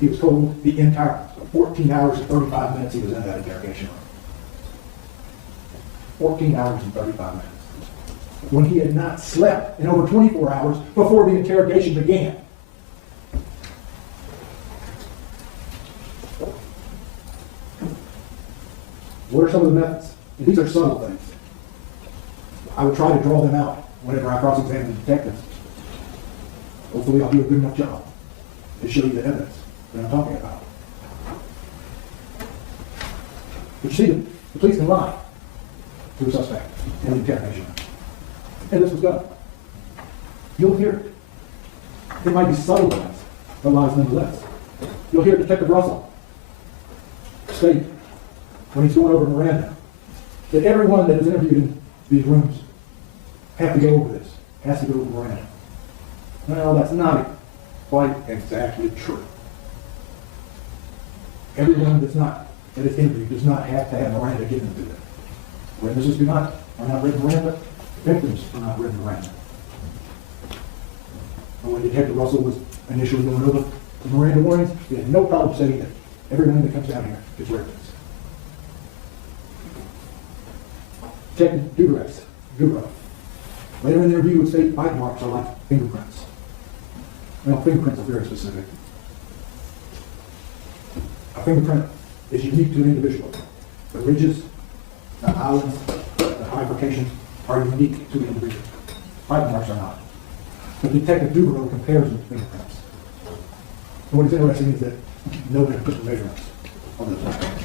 He was cold the entire 14 hours and 35 minutes he was in that interrogation room. 14 hours and 35 minutes. When he had not slept in over 24 hours before the interrogation began. What are some of the methods? And these are subtle things. I would try to draw them out whenever I cross-examine the detectives. Hopefully I'll do a good enough job to show you the evidence that I'm talking about. But you see, the police can lie to a suspect in the interrogation room. And this was done. You'll hear it. It might be subtle lies, but lies nonetheless. You'll hear Detective Russell state, when he's going over Miranda, that everyone that is interviewed in these rooms have to go over this, has to go over Miranda. Well, that's not quite exactly true. Everyone that is interviewed does not have to have Miranda given to them. Witnesses are not read Miranda. Victims are not read Miranda. And when Detective Russell was initially going over the Miranda warnings, he had no problem saying that everyone that comes down here is read this. Detective Dubrex. Later in the interview would state bite marks are like fingerprints. Well, fingerprints are very specific. A fingerprint is unique to an individual. The ridges, the islands, the bifurcations are unique to the individual. Bite marks are not. But Detective Dubrex compares them to fingerprints. And what is interesting is that nobody put the measurements on those fingerprints.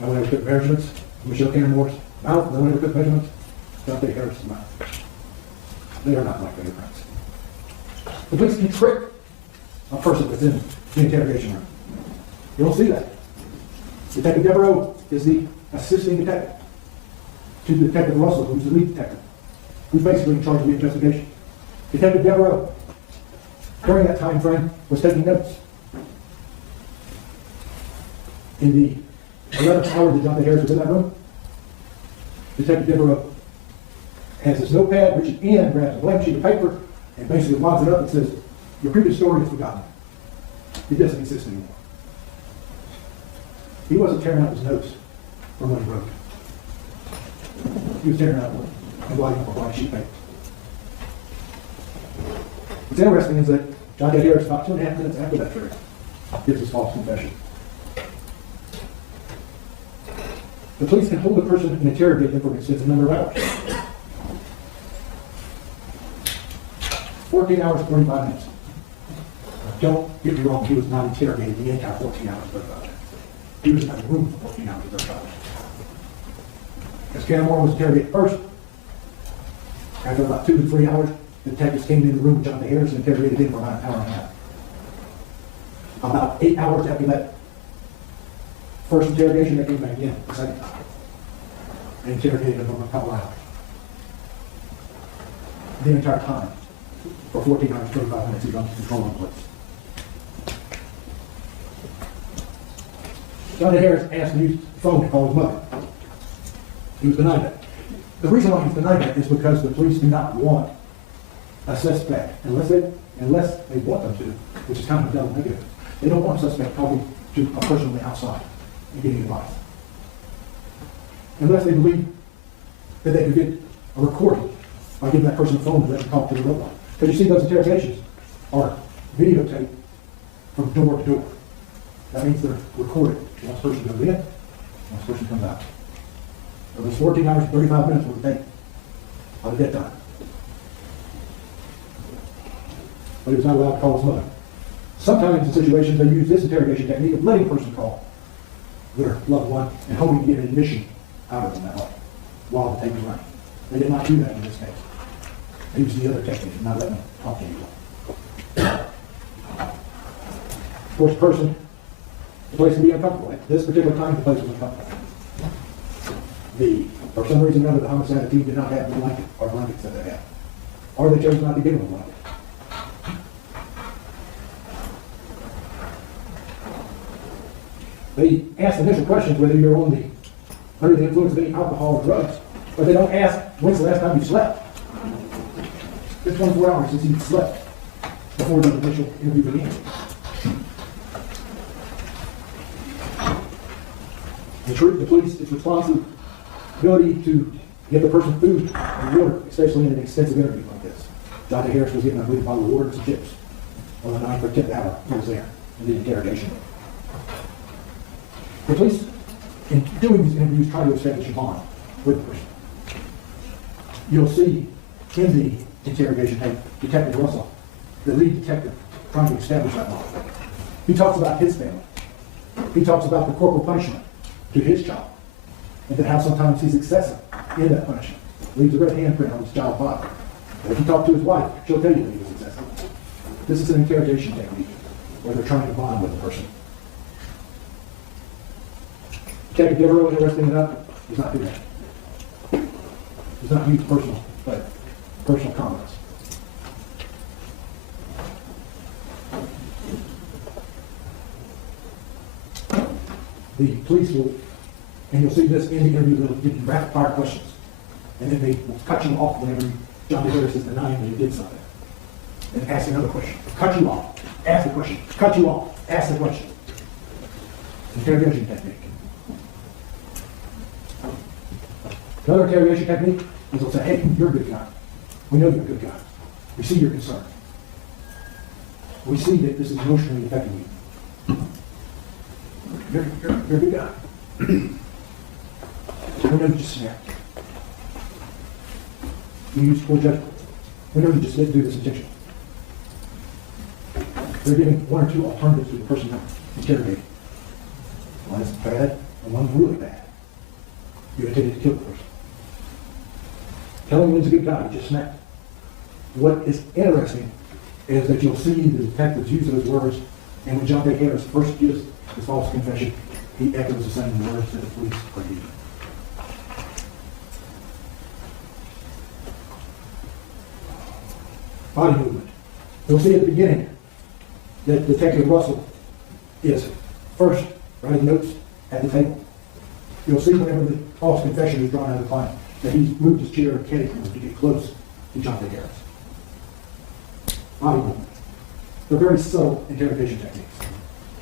No one ever took measurements of Michelle Cannimore's mouth. No one ever took measurements of Jonte Harris's mouth. They are not like fingerprints. The police can trick a person that's in the interrogation room. You don't see that. Detective Devereaux is the assisting detective to Detective Russell, who's the lead detective, who's basically in charge of the investigation. Detective Devereaux during that time frame was taking notes. In the 11th hour that Jonte Harris was in that room, Detective Devereaux has his notepad, reaches in, grabs a blank sheet of paper, and basically wads it up and says, your previous story is forgotten. It doesn't exist anymore. He wasn't tearing out his notes from what he wrote. He was tearing out and blotting up a blank sheet of paper. What's interesting is that Jonte Harris, about 2.5 minutes after that trigger, gives his false confession. The police can hold a person and interrogate them for an extensive number of hours. 14 hours, 45 minutes. Don't get me wrong, he was not interrogated the entire 14 hours, 35 minutes. He was in that room for 14 hours, 35 minutes. As Cannimore was interrogated first, after about 2 to 3 hours, the detectives came into the room with Jonte Harris and interrogated him for about an hour and a half. About 8 hours after that first interrogation, they came back in the second time and interrogated him for a couple hours. The entire time, for 14 hours, 35 minutes, he was under control of the place. Jonte Harris asked to use the phone to call his mother. He was denied that. The reason why he was denied that is because the police do not want a suspect, unless they want them to, which is kind of double negative. They don't want a suspect talking to a person on the outside and getting advice. Unless they believe that they could get a recording by giving that person a phone to let them talk to the robot. Because you see, those interrogations are videotaped from door to door. That means they're recorded. Once person goes in, once person comes out. So those 14 hours and 35 minutes was taken by the dead time. But he was not allowed to call his mother. Sometimes in situations they use this interrogation technique of letting a person call their loved one and hoping to get an admission out of them that way while the tape is running. They did not do that in this case. They used the other technique of not letting them talk to anyone. Of course, the place can be uncomfortable. At this particular time, the place was uncomfortable. For some reason or another, the homicide team did not have the blanket or blankets that they had. Or they chose not to give them a blanket. They ask initial questions whether you're under the influence of any alcohol or drugs, but they don't ask when's the last time you slept. It's 24 hours since you slept before the initial interview began. The police, its responsibility to get the person food and water, especially in an extensive interview like this. Jonte Harris was given, I believe, a bottle of water and some chips on the 9th or 10th hour he was there in the interrogation. The police, in doing these interviews, try to establish a bond with the person. You'll see in the interrogation tape, Detective Russell, the lead detective, trying to establish that bond. He talks about his family. He talks about the corporal punishment to his child, and then how sometimes he's excessive in that punishment. Leaves a red handprint on his child's body. But if you talk to his wife, she'll tell you that he was excessive. This is an interrogation technique where they're trying to bond with the person. Detective Devereaux, interesting enough, does not do that. Does not use personal comments. The police will, and you'll see this in the interview, they'll give you rapid fire questions. And then they will cut you off whenever Jonte Harris is denying that he did something. And ask another question. Cut you off. Ask the question. Cut you off. Ask the question. Interrogation technique. Another interrogation technique is they'll say, hey, you're a good guy. We know you're a good guy. We see your concern. We see that this is emotionally affecting you. You're a good guy. We know you just snapped. You used poor judgment. We know you just didn't do this intentionally. They're giving one or two alternatives to the person that's interrogated. One is bad, and one's really bad. You intended to kill the person. Telling him he's a good guy, he just snapped. What is interesting is that you'll see the detectives use those words, and when Jonte Harris first gives his false confession, he echoes the same words that the police are using. Body movement. You'll see at the beginning that Detective Russell is first writing notes at the table. You'll see whenever the false confession is drawn out of the client that he's moved his chair and carried to get close to Jonte Harris. Body movement. They're very subtle interrogation techniques.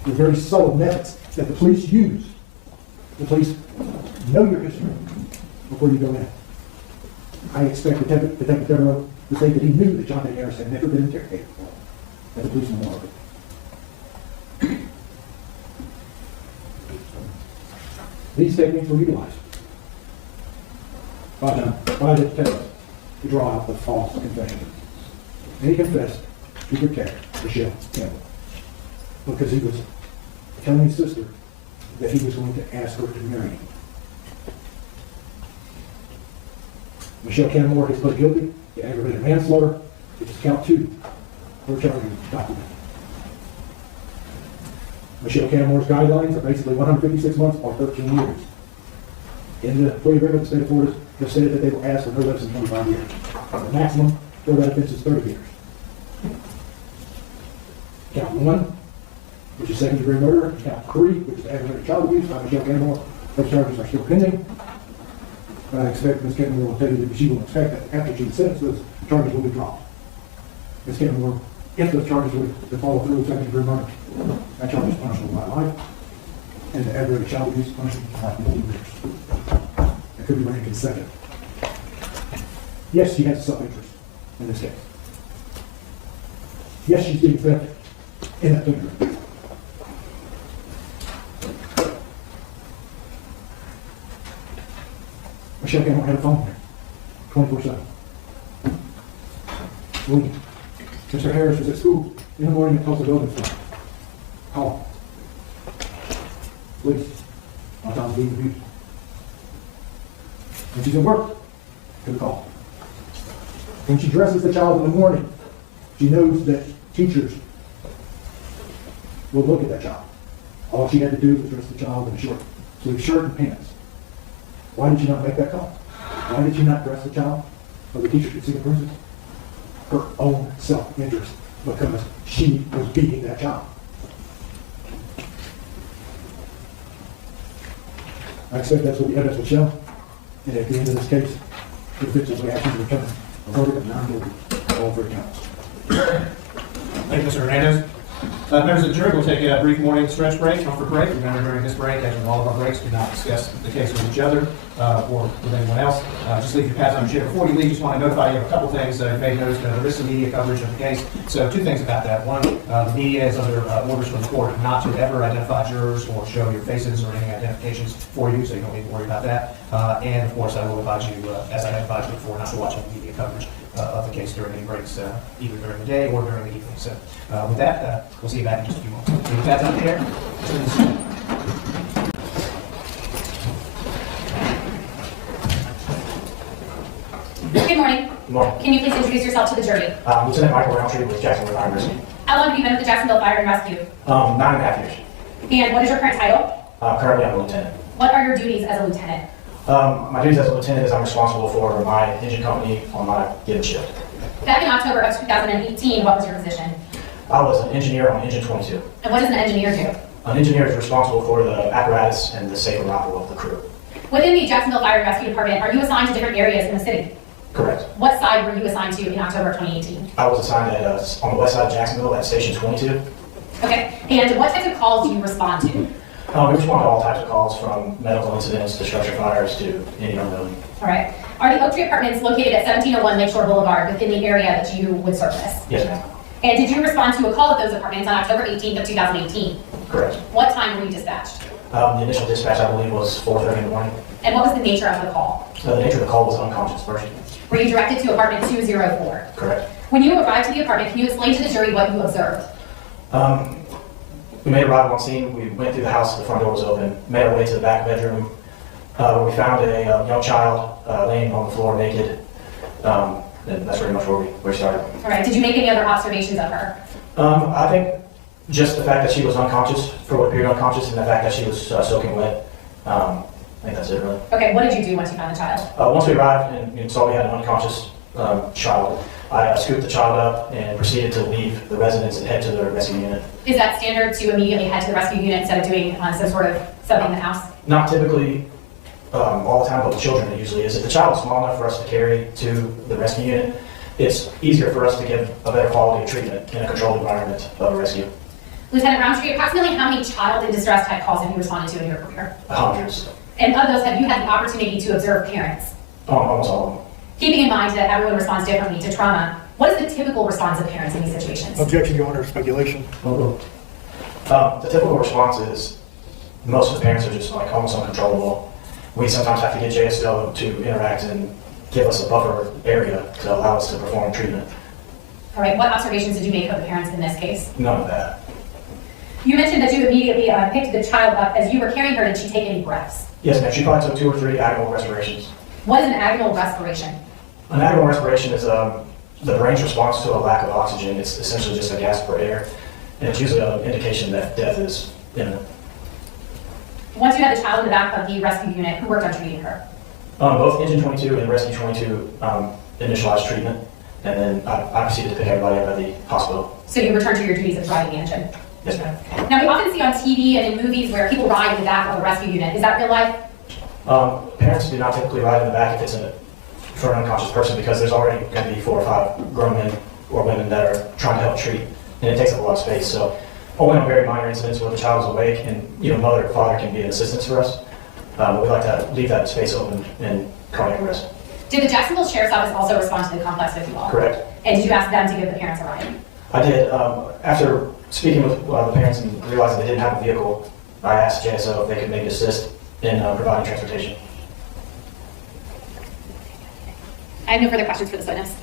They're very subtle methods that the police use. The police know your history before you go in. I expect Detective Devereaux to say that he knew that Jonte Harris had never been interrogated at the police memorial. These techniques were utilized by the detective to draw out the false confession. And he confessed to protect Michelle Campbell because he was telling his sister that he was going to ask her to marry him. Michelle Cannimore is pled guilty to aggravated manslaughter, which is count 2 for charging document. Michelle Cannimore's guidelines are basically 156 months or 13 years. In the plea agreement, the state of Florida has said that they will ask for no less than 25 years. The maximum for that offense is 30 years. Count 1, which is second-degree murder. Count 3, which is aggravated child abuse by Michelle Cannimore. Those charges are still pending. But I expect Ms. Cannimore will tell you that she will expect that after she's sentenced, those charges will be dropped. Ms. Cannimore, if those charges were to follow through with second-degree murder, that charge is punishable by life, and the aggravated child abuse punishable by 15 years. It could be ranking second. Yes, she has a self-interest in this case. Yes, she's being fed in that bedroom. Michelle Cannimore had a phone here, 24/7. When Mr. Harris was at school in the morning and calls the building phone. Call. Please. My time's being abused. When she's at work, give a call. When she dresses the child in the morning, she knows that teachers will look at that child. All she had to do was dress the child in a short sleeve shirt and pants. Why did she not make that call? Why did she not dress the child so the teacher could see the bruises? Her own self-interest, because she was beating that child. I expect that's what the evidence will show. And at the end of this case, the defense's reaction to return a verdict of not guilty on all 3 counts. Thank you, Mr. Hernandez. Members of the jury will take a brief morning stretch break, comfort break. Remember, during this break, as with all of our breaks, do not discuss the case with each other or with anyone else. Just leave your pads on your chair. Before you leave, just want to notify you of a couple things. You may notice the risk of media coverage of the case. So 2 things about that. One, the media is under orders from the court not to ever identify jurors or show your faces or any identifications for you, so you don't need to worry about that. And of course, I will advise you, as I have advised you before, not to watch any media coverage of the case during any breaks, either during the day or during the evening. So with that, we'll see you back in just a few moments. Leave your pads on here. Good morning. Good morning. Can you please introduce yourself to the jury? Lieutenant Michael Roundtree with Jacksonville University. How long have you been with the Jacksonville Fire and Rescue? 9.5 years. And what is your current title? Currently I'm a lieutenant. What are your duties as a lieutenant? My duties as a lieutenant is I'm responsible for my engine company on my given shift. Back in October of 2018, what was your position? I was an engineer on engine 22. And what does an engineer do? An engineer is responsible for the apparatus and the safe arrival of the crew. Within the Jacksonville Fire and Rescue Department, are you assigned to different areas in the city? Correct. What side were you assigned to in October of 2018? I was assigned at, on the west side of Jacksonville at Station 22. Okay. And what types of calls do you respond to? We respond to all types of calls, from medical incidents to structure fires to any unknown. All right. Are the Oak Tree Apartments located at 1701 Lakeshore Boulevard within the area that you would service? Yes, ma'am. And did you respond to a call at those apartments on October 18th of 2018? Correct. What time were you dispatched? The initial dispatch, I believe, was 4:30 in the morning. And what was the nature of the call? The nature of the call was unconscious person. Were you directed to apartment 204? Correct. When you arrived to the apartment, can you explain to the jury what you observed? We made a arrival on scene. We went through the house, the front door was open, made our way to the back bedroom. We found a young child laying on the floor naked. And that's pretty much where we started. All right. Did you make any other observations of her? I think just the fact that she was unconscious, for what period unconscious, and the fact that she was soaking wet. I think that's it, really. Okay. What did you do once you found the child? Once we arrived and saw we had an unconscious child, I scooped the child up and proceeded to leave the residence and head to the rescue unit. Is that standard to immediately head to the rescue unit instead of doing some sort of something in the house? Not typically all the time, but with children it usually is. If the child is small enough for us to carry to the rescue unit, it's easier for us to give a better quality of treatment in a controlled environment of a rescue. Lieutenant Roundtree, approximately how many child in distress type calls have you responded to in your career? Hundreds. And of those, have you had the opportunity to observe parents? Almost all of them. Keeping in mind that everyone responds differently to trauma, what is the typical response of parents in these situations? Objection, Your Honor, speculation. The typical response is most of the parents are just like almost uncontrollable. We sometimes have to get JSO to interact and give us a buffer area to allow us to perform treatment. All right, what observations did you make of the parents in this case? None of that. You mentioned that you immediately picked the child up. As you were carrying her, did she take any breaths? Yes, ma'am. She probably took 2 or 3 agonal respirations. What is an agonal respiration? An agonal respiration is the brain's response to a lack of oxygen. It's essentially just a gasp for air, and it's usually an indication that death is imminent. Once you had the child in the back of the rescue unit, who worked on treating her? Both Engine 22 and Rescue 22 initialized treatment, and then I proceeded to pick everybody up at the hospital. So you returned to your duties of driving the engine? Yes, ma'am. Now, we often see on TV and in movies where people ride in the back of a rescue unit. Is that real life? Parents do not typically ride in the back if it's for an unconscious person, because there's already going to be 4 or 5 grown men or women that are trying to help treat, and it takes up a lot of space. So only on very minor incidents where the child is awake and mother or father can be an assistance for us, we like to leave that space open in cardiac arrest. Did the Jacksonville Sheriff's Office also respond to the complex with you all? Correct. And did you ask them to give the parents a ride? I did. After speaking with the parents and realizing they didn't have a vehicle, I asked JSO if they could maybe assist in providing transportation. I have no further questions for this witness.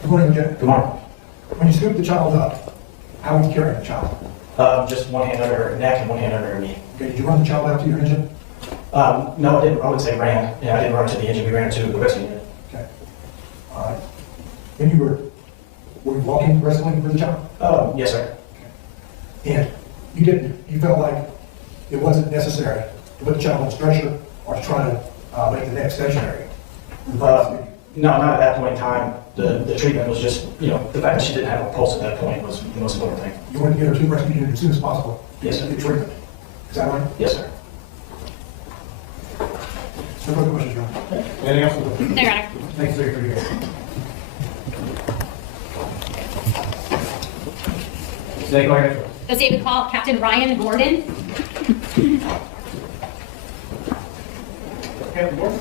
Good morning, Lieutenant. Good morning. When you scooped the child up, how were you carrying the child? Just one hand under her neck and one hand under her knee. Okay, did you run the child out to your engine? No, I didn't. I wouldn't say ran. I didn't run to the engine. We ran to the rescue unit. Okay. All right. Then you were you walking, wrestling with the child? Yes, sir. And you felt like it wasn't necessary to put the child on a stretcher or to try to make the neck stationary? No, not at that point in time. The treatment was just, the fact that she didn't have a pulse at that point was the most important thing. You wanted to get her to the rescue unit as soon as possible? Yes, sir. To get treatment. Is that right? Yes, sir. No further questions, Your Honor. Anything else? No, Your Honor. Thank you, sir, for your Stay quiet. The statement call Captain Ryan Gordon. Captain Gordon.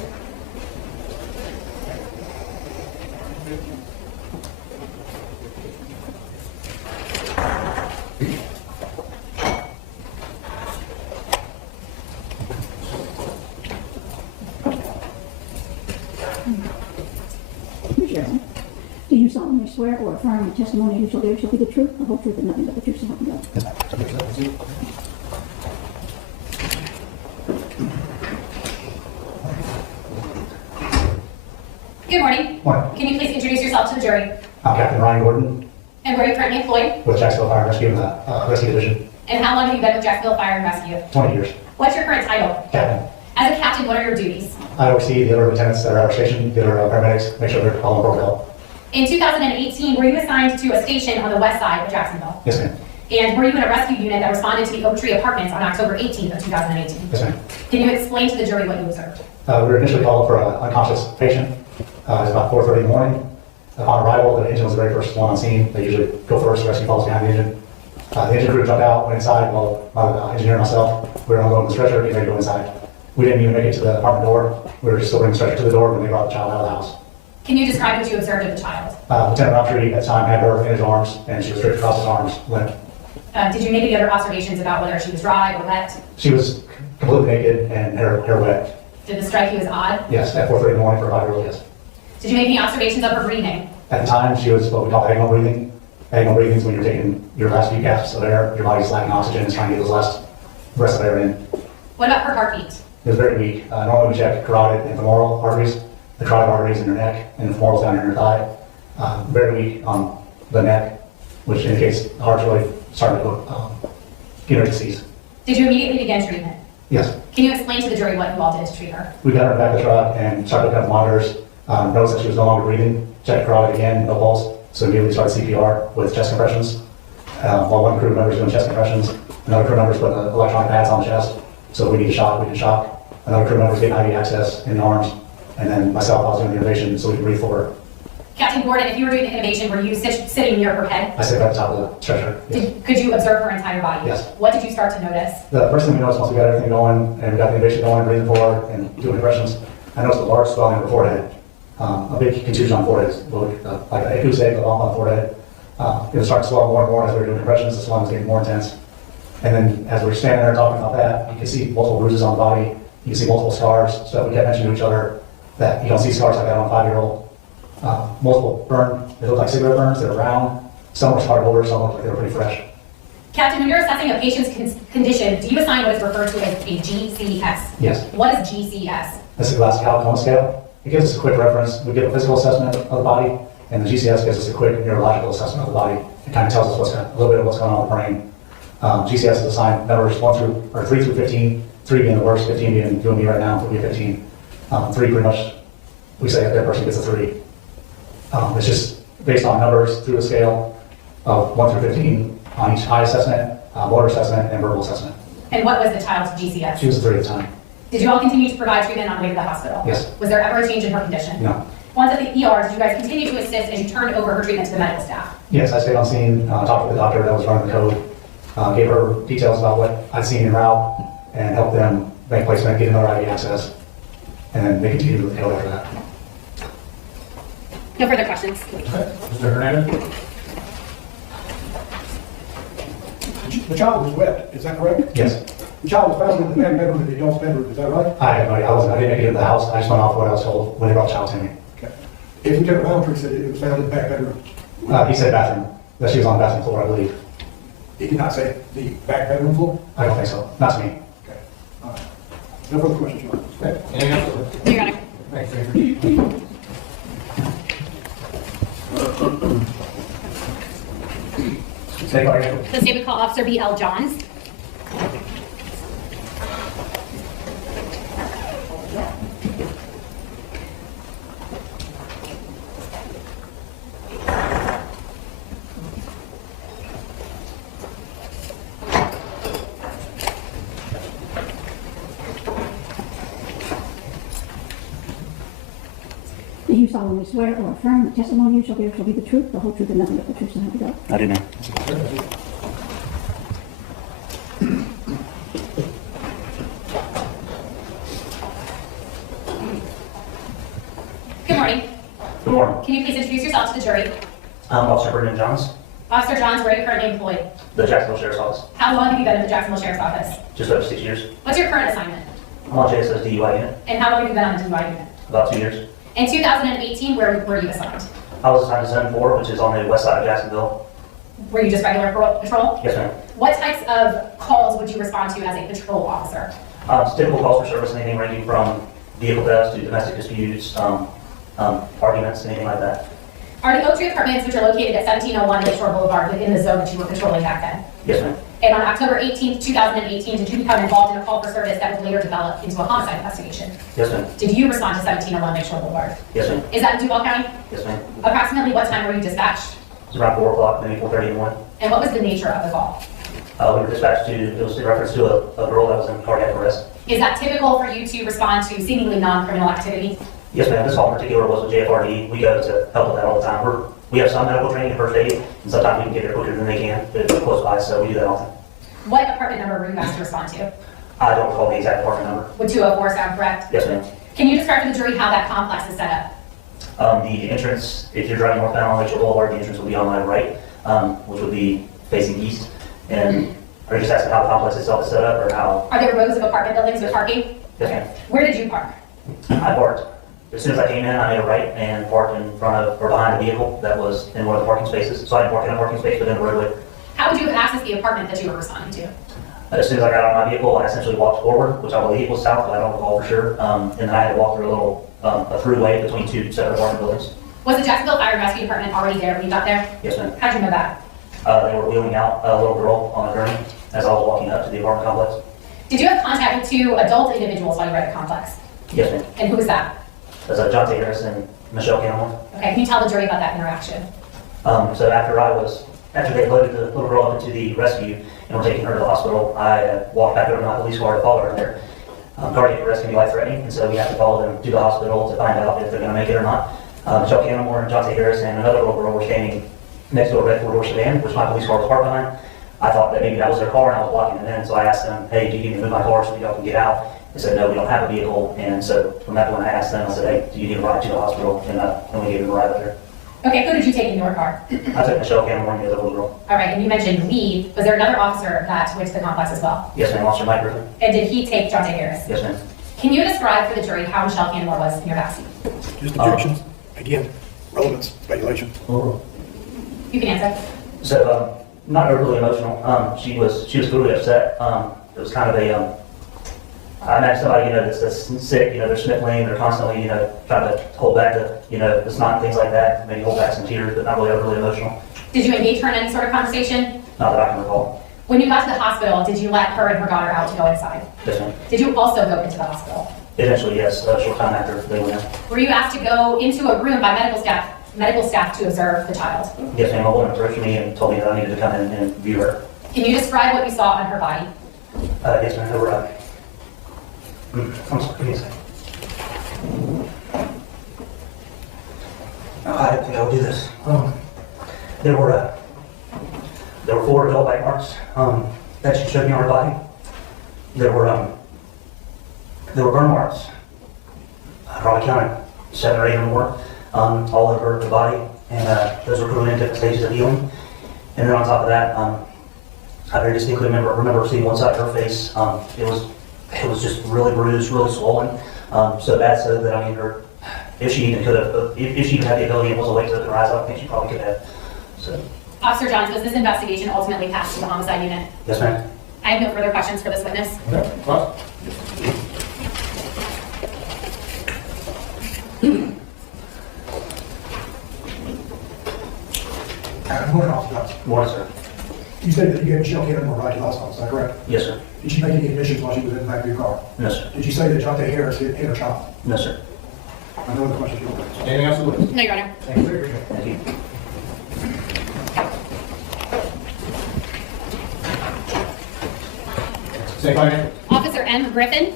Sharon, do you solemnly swear or affirm the testimony you shall give shall be the truth, the whole truth, and nothing but the truth, so help you God? Good morning. Morning. Can you please introduce yourself to the jury? I'm Captain Ryan Gordon And where are you currently employed? with Jacksonville Fire and Rescue in the Rescue Division. And how long have you been with Jacksonville Fire and Rescue? 20 years. What's your current title? Captain. As a captain, what are your duties? I oversee the other lieutenants that are at our station, the other paramedics, make sure they're following protocol. In 2018, were you assigned to a station on the west side of Jacksonville? Yes, ma'am. And were you in a rescue unit that responded to the Oak Tree Apartments on October 18th of 2018? Yes, ma'am. Can you explain to the jury what you observed? We were initially called for an unconscious patient. It was about 4:30 in the morning. Upon arrival, the engine was the very first one on scene. They usually go first, rescue follows behind the engine. The engine crew jumped out, went inside, while my engineer and myself, we were on going to the stretcher, getting ready to go inside. We didn't even make it to the apartment door. We were just still bringing the stretcher to the door when they brought the child out of the house. Can you describe what you observed of the child? Lieutenant Roundtree at the time had her in his arms, and she was stripped across his arms, limp. Did you make any other observations about whether she was dry or wet? She was completely naked and hair wet. Did the strike you as odd? Yes, at 4:30 in the morning for a 5-year-old, yes. Did you make any observations of her breathing? At the time, she was what we call agonal breathing. Agonal breathing is when you're taking your last few gasps of air, your body's lacking oxygen, and trying to get those last breaths of air in. What about her heartbeat? It was very weak. Normally we check carotid and femoral arteries, the carotid arteries in her neck, and the femoral's down in her thigh. Very weak on the neck, which indicates the heart's really starting to get ready to cease. Did you immediately begin treatment? Yes. Can you explain to the jury what you all did to treat her? We got her in the back of the truck and started looking at the monitors, noticed that she was no longer breathing, checked her carotid again, no pulse, so immediately started CPR with chest compressions. While one crew member is doing chest compressions, another crew member is putting electronic pads on the chest, so if we need to shock, we can shock. Another crew member is getting IV access in the arms, and then myself, I was doing the innovation so we can breathe for her. Captain Gordon, if you were doing the innovation, were you sitting near her head? I sit right at the top of the stretcher. Yes. Could you observe her entire body? Yes. What did you start to notice? The first thing we noticed once we got everything going and we got the innovation going, breathing for her and doing compressions, I noticed a large swelling of her forehead. A big contusion on the forehead, like a goose egg on the forehead. It was starting to swell more and more as we were doing compressions. The swelling was getting more intense. And then as we were standing there talking about that, you can see multiple bruises on the body. You can see multiple scars. So we kept mentioning to each other that you don't see scars like that on a 5-year-old. Multiple burn. They look like cigarette burns. They're round. Some were scarred over. Some looked like they were pretty fresh. Captain, when you're assessing a patient's condition, do you assign what is referred to as a GCS? Yes. What is GCS? That's the Glasgow Coma Scale. It gives us a quick reference. We give a physical assessment of the body, and the GCS gives us a quick neurological assessment of the body. It kind of tells us a little bit of what's going on with the brain. GCS is assigned numbers 3 through 15, 3 being the worst, 15 being you and me right now, would be a 15. 3 pretty much, we say a dead person gets a 3. It's just based on numbers through the scale of 1 through 15 on each eye assessment, motor assessment, and verbal assessment. And what was the child's GCS? She was a 3 at the time. Did you all continue to provide treatment on the way to the hospital? Yes. Was there ever a change in her condition? No. Once at the ER, did you guys continue to assist as you turned over her treatment to the medical staff? Yes, I stayed on scene, talked with the doctor that was running the code, gave her details about what I'd seen en route, and helped them make placement, get another IV access, and they continued with the code after that. No further questions. Mr. Hernandez? The child was wet, is that correct? Yes. The child was found in the back bedroom of the adult's bedroom, is that right? I had no idea. I didn't make it into the house. I just went off what I was told when they brought the child to me. Okay. If Lieutenant Roundtree said it was found in the back bedroom, He said bathroom, that she was on the bathroom floor, I believe. he did not say the back bedroom floor? I don't think so. Not to me. Okay. All right. No further questions, Your Honor. Okay. Anything else? Your Honor. Thanks, State by name. The state would call Officer B.L. Johns. Do you solemnly swear or affirm that testimony you shall give shall be the truth, the whole truth, and nothing but the truth, so help you God? I do not. Good morning. Good morning. Can you please introduce yourself to the jury? I'm Officer Brendan Johns, Officer Johns, where are you currently employed? the Jacksonville Sheriff's Office. How long have you been in the Jacksonville Sheriff's Office? Just over 6 years. What's your current assignment? I'm on JSS DUI unit, And how long have you been on the DUI unit? about 2 years. In 2018, where were you assigned? I was assigned to Zone 4, which is on the west side of Jacksonville. Were you just regular patrol? Yes, ma'am. What types of calls would you respond to as a patrol officer? It's typical calls for service, anything ranging from vehicle thefts to domestic disputes, arguments, anything like that. Are the Oak Tree Apartments, which are located at 1701 Lakeshore Boulevard, within the zone that you were patrolling back then? Yes, ma'am. And on October 18, 2018, did you become involved in a call for service that would later develop into a homicide investigation? Yes, ma'am. Did you respond to 1701 Lakeshore Boulevard? Yes, ma'am. Is that in Duval County? Yes, ma'am. Approximately what time were you dispatched? It's around 4 o'clock, maybe 4:30 in the morning. And what was the nature of the call? We were dispatched to, it was in reference to a girl that was in cardiac arrest. Is that typical for you to respond to seemingly non-criminal activity? Yes, ma'am. This call in particular was with JFRD. We go to help with that all the time. We have some medical training in first aid, and sometimes we can get there quicker than they can, but it's close by, so we do that often. What apartment number were you asked to respond to? I don't recall the exact apartment number. Would 204 sound correct? Yes, ma'am. Can you describe to the jury how that complex is set up? The entrance, if you're driving northbound on Lakeshore Boulevard, the entrance will be on my right, which would be facing east. And are you just asking how the complex itself is set up, or how? Are there rows of apartment buildings with parking? Yes, ma'am. Where did you park? I parked. As soon as I came in, I made a right and parked in front of, or behind a vehicle that was in one of the parking spaces. So I didn't park in a parking space, but in the roadway. How would you have accessed the apartment that you were responding to? As soon as I got out of my vehicle, I essentially walked forward, which I believe was south, but I don't recall for sure. And then I had to walk through a little, a throughway between 2 separate apartment buildings. Was the Jacksonville Fire and Rescue Department already there when you got there? Yes, ma'am. How did you know that? They were wheeling out a little girl on a gurney as I was walking up to the apartment complex. Did you have contact with two adult individuals while you were at the complex? Yes, ma'am. And who was that? That's Jonte Harris and Michelle Cannimore. Okay, can you tell the jury about that interaction? So after they loaded the little girl up into the rescue and were taking her to the hospital, I walked back over to my police car to follow her there. Cardiac arrest can be life-threatening, and so we have to follow them to the hospital to find out if they're going to make it or not. Michelle Cannimore and Jonte Harris and another little girl were standing next to a red four-door sedan, which my police car was parked behind. I thought that maybe that was their car and I was blocking them in, so I asked them, hey, do you need me to move my car so y'all can get out? They said, no, we don't have a vehicle. And so from that point, I asked them, I said, hey, do you need a ride to the hospital? And we gave them a ride up there. Okay, who did you take in your car? I took Michelle Cannimore and the other little girl. All right, and you mentioned Lee. Was there another officer that went to the complex as well? Yes, ma'am. Officer Mike Griffin. And did he take Jonte Harris? Yes, ma'am. Can you describe for the jury how Michelle Cannimore was in your backseat? Just objections. Again, relevance, speculation. You can answer. So, not overly emotional. She was totally upset. It was kind of a, I imagine somebody, that's sick, they're sniffling, they're constantly, trying to hold back the snot and things like that, maybe hold back some tears, but not really overly emotional. Did you engage her in any sort of conversation? Not that I can recall. When you got to the hospital, did you let her and her daughter out to go inside? Yes, ma'am. Did you also go into the hospital? Eventually, yes, a short time after they went in. Were you asked to go into a room by medical staff to observe the child? Yes, ma'am. A woman approached me and told me that I needed to come in and view her. Can you describe what you saw on her body? Yes, ma'am. There were, I'm sorry, give me a second. I didn't think I would do this. There were 4 adult bite marks that she showed me on her body. There were burn marks. I probably counted 7 or 8 or more all over the body, and those were proven in different stages of healing. And then on top of that, I very distinctly remember seeing one side of her face. It was just really bruised, really swollen, so bad so that if she even could have, if she even had the ability and was awake to open her eyes, I think she probably could have. So. Officer Johns, was this investigation ultimately passed to the homicide unit? Yes, ma'am. I have no further questions for this witness. Okay. Well, Morning, Officer Johnson. Morning, sir. You said that you gave Michelle Cannimore a ride to the hospital, is that correct? Yes, sir. Did she make any admissions while she was in the back of your car? No, sir. Did you say that Jonte Harris hit her child? No, sir. I know the question you want to ask. Anything else, Louis? No, Your Honor. Thank you. Very good. Thank you. Say if I may. Officer M. Griffin.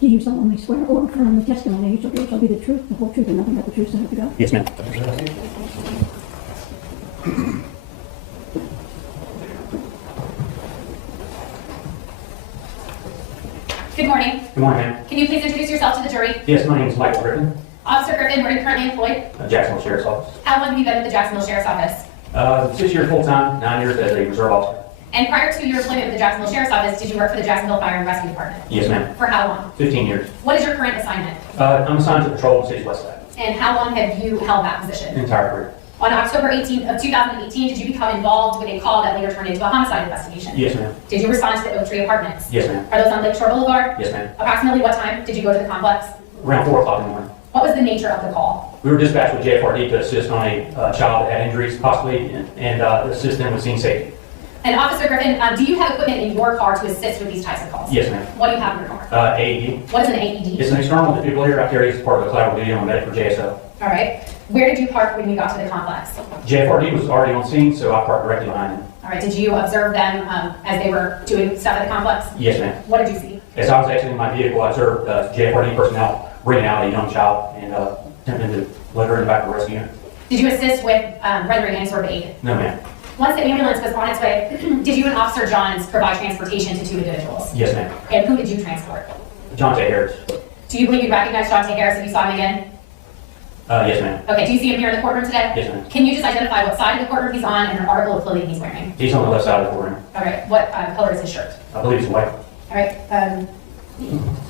Do you solemnly swear or affirm the testimony you shall give shall be the truth, the whole truth, and nothing but the truth, so help you God? Yes, ma'am. Good morning. Good morning, ma'am. Can you please introduce yourself to the jury? Yes, my name is Michael Griffin, Officer Griffin, where are you currently employed? Jacksonville Sheriff's Office. How long have you been with the Jacksonville Sheriff's Office? 6 years full-time, 9 years as a reserve officer. And prior to your employment with the Jacksonville Sheriff's Office, did you work for the Jacksonville Fire and Rescue Department? Yes, ma'am. For how long? 15 years. What is your current assignment? I'm assigned to patrol the city's west side. And how long have you held that position? Entire career. On October 18th of 2018, did you become involved with a call that later turned into a homicide investigation? Yes, ma'am. Did you respond to the Oak Tree Apartments? Yes, ma'am. Are those on Lakeshore Boulevard? Yes, ma'am. Approximately what time did you go to the complex? Around 4 o'clock in the morning. What was the nature of the call? We were dispatched with JFRD to assist on a child that had injuries possibly and assist them with scene safety. And Officer Griffin, do you have equipment in your car to assist with these types of calls? Yes, ma'am. What do you have in your car? AED. What is an AED? It's an external defibrillator I carry as part of the clavicle video on medic for JSO. All right. Where did you park when you got to the complex? JFRD was already on scene, so I parked directly behind him. All right. Did you observe them as they were doing stuff at the complex? Yes, ma'am. What did you see? As I was exiting my vehicle, I observed JFRD personnel bringing out a young child and attempting to let her in the back of the rescue unit. Did you assist with rendering any sort of aid? No, ma'am. Once the ambulance was on its way, did you and Officer Johns provide transportation to 2 individuals? Yes, ma'am. And who did you transport? Jonte Harris. Do you believe you recognize Jonte Harris if you saw him again? Yes, ma'am. Okay, do you see him here in the courtroom today? Yes, ma'am. Can you just identify what side of the courtroom he's on and an article of clothing he's wearing? He's on the left side of the courtroom. All right, what color is his shirt? I believe it's white. All right,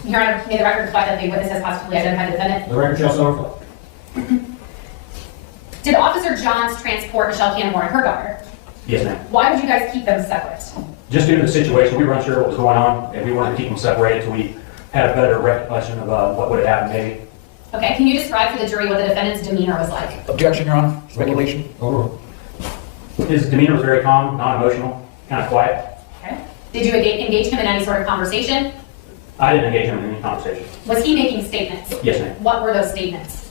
Your Honor, may the record reflect that the witness has positively identified the defendant? The record shall so reflect. Did Officer Johns transport Michelle Cannimore and her daughter? Yes, ma'am. Why would you guys keep them separate? Just due to the situation, we were unsure what was going on, and we wanted to keep them separated until we had a better recollection of what would have happened maybe. Okay, can you describe for the jury what the defendant's demeanor was like? Objection, Your Honor. Speculation. His demeanor was very calm, non-emotional, kind of quiet. Okay. Did you engage him in any sort of conversation? I didn't engage him in any conversation. Was he making statements? Yes, ma'am. What were those statements?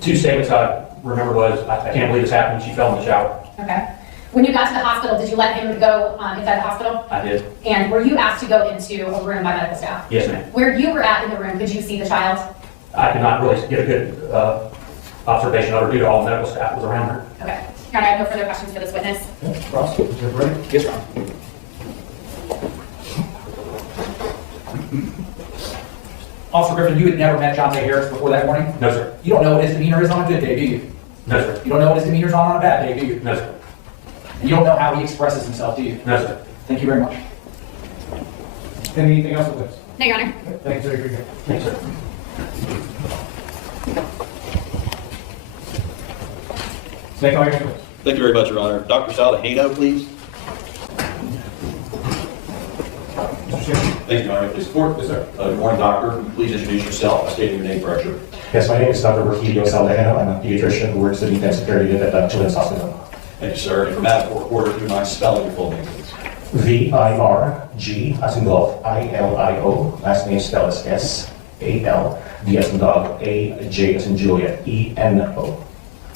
2 statements I remember was, I can't believe this happened, she fell in the shower. Okay. When you got to the hospital, did you let him go inside the hospital? I did. And were you asked to go into a room by medical staff? Yes, ma'am. Where you were at in the room, could you see the child? I could not really get a good observation of her due to all the medical staff was around her. Okay. Your Honor, I have no further questions for this witness. Ross, is that ready? Yes, Your Honor. Officer Griffin, you had never met Jonte Harris before that morning? No, sir. You don't know what his demeanor is on a good day, do you? No, sir. You don't know what his demeanor is on a bad day, do you? No, sir. And you don't know how he expresses himself, do you? No, sir. Thank you very much. Anything else with this? No, Your Honor. Thank you, Zykerria. Thanks, sir. Snake eye ambulance. Thank you very much, Your Honor. Dr. Salahino, please. Mr. Chairman. Thank you, Your Honor. Please support. Yes, sir. Good morning, doctor. Please introduce yourself, stating your name for record. Yes, my name is Dr. Virgilio Salaheno. I'm a pediatrician who works in the intensive care unit at Children's Hospital. Thank you, sir. And for medical reporter, do you mind spelling your full name, please? V-I-R-G as in golf, I-L-I-O. Last name spelled as S-A-L. D as in dog, A-J as in Juliet, E-N-O.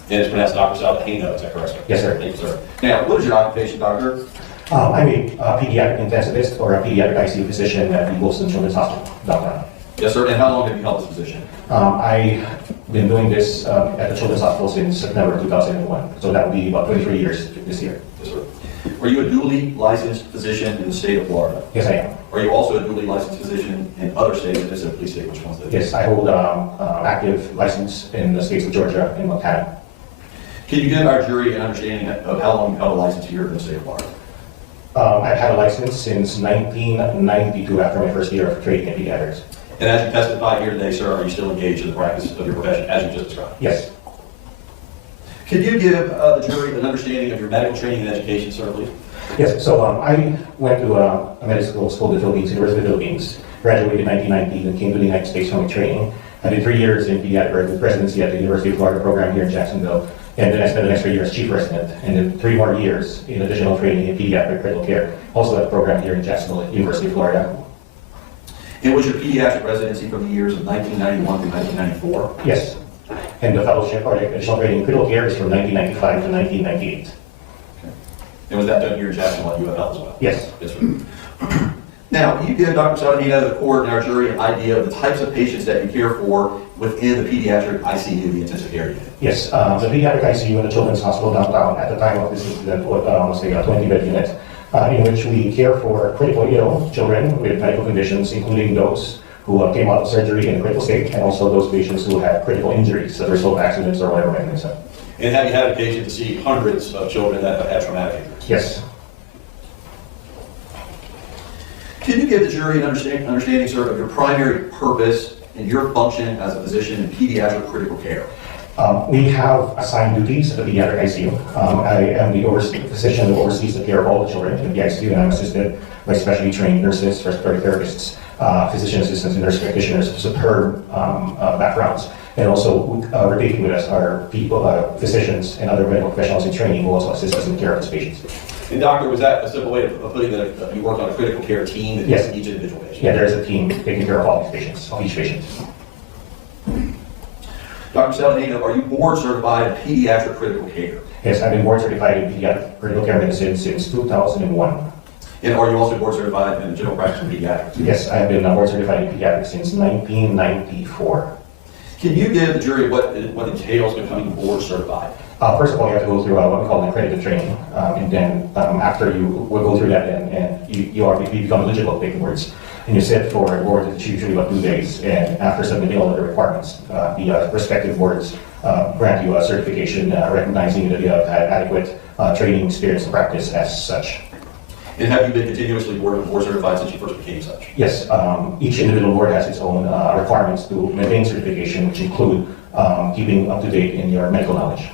And it's pronounced Dr. Salahino, is that correct, sir? Yes, sir. Thank you, sir. Now, what is your occupation, doctor? I'm a pediatric intensivist or a pediatric ICU physician at the Wilson Children's Hospital, downtown. Yes, sir. And how long have you held this position? I've been doing this at the Children's Hospital since September 2001, so that will be about 23 years this year. Yes, sir. Are you a duly licensed physician in the state of Florida? Yes, I am. Are you also a duly licensed physician in other states? If so, please state which ones that is. Yes, I hold active license in the states of Georgia and Montana. Can you give our jury an understanding of how long you held a license here in the state of Florida? I've had a license since 1992 after my first year of training in pediatrics. And as you testify here today, sir, are you still engaged in the practice of your profession as you just described? Yes. Can you give the jury an understanding of your medical training and education, sir, please? Yes, so I went to a medical school in the Philippines, University of the Philippines, graduated in 1990 and came to the United States for my training. I did 3 years in pediatric residency at the University of Florida program here in Jacksonville, and then I spent the next 3 years as chief resident, and then 3 more years in additional training in pediatric critical care, also at the program here in Jacksonville at University of Florida. And was your pediatric residency from the years of 1991 to 1994? Yes, and the fellowship or the additional training in critical care is from 1995 to 1998. Okay. And was that done here in Jacksonville at UFL as well? Yes. Yes, sir. Now, can you give Dr. Saladino, the court, and our jury an idea of the types of patients that you care for within the pediatric ICU, the intensive care unit? Yes, the pediatric ICU in the Children's Hospital downtown at the time of this incident was a 20-bed unit in which we care for critically ill children with medical conditions, including those who came out of surgery in a critical state, and also those patients who had critical injuries, the result of accidents or whatever mechanism. And have you had occasion to see hundreds of children that have had traumatic injuries? Yes. Can you give the jury an understanding, sir, of your primary purpose and your function as a physician in pediatric critical care? We have assigned duties at the pediatric ICU. I am the physician who oversees the care of all the children in the ICU, and I'm assisted by specially trained nurses, respiratory therapists, physician assistants, and nurse practitioners with superb backgrounds. And also rotating with us are people, physicians and other medical professionals in training who also assist us in the care of these patients. And doctor, was that a simple way of putting that you worked on a critical care team that Yes. each individual patient? Yeah, there is a team taking care of all these patients, of each patient. Dr. Saladino, are you board certified in pediatric critical care? Yes, I've been board certified in pediatric critical care medicine since 2001. And are you also board certified in the general practice of pediatrics? Yes, I've been board certified in pediatrics since 1994. Can you give the jury what entails becoming board certified? First of all, you have to go through what we call an accredited training, and then after you will go through that, and you become eligible to take the boards, and you sit for a board that's usually about 2 days, and after submitting all of the requirements, the respective boards grant you a certification recognizing that you have had adequate training, experience, and practice as such. And have you been continuously board certified since you first became such? Yes, each individual board has its own requirements to maintain certification, which include keeping up to date in your medical knowledge.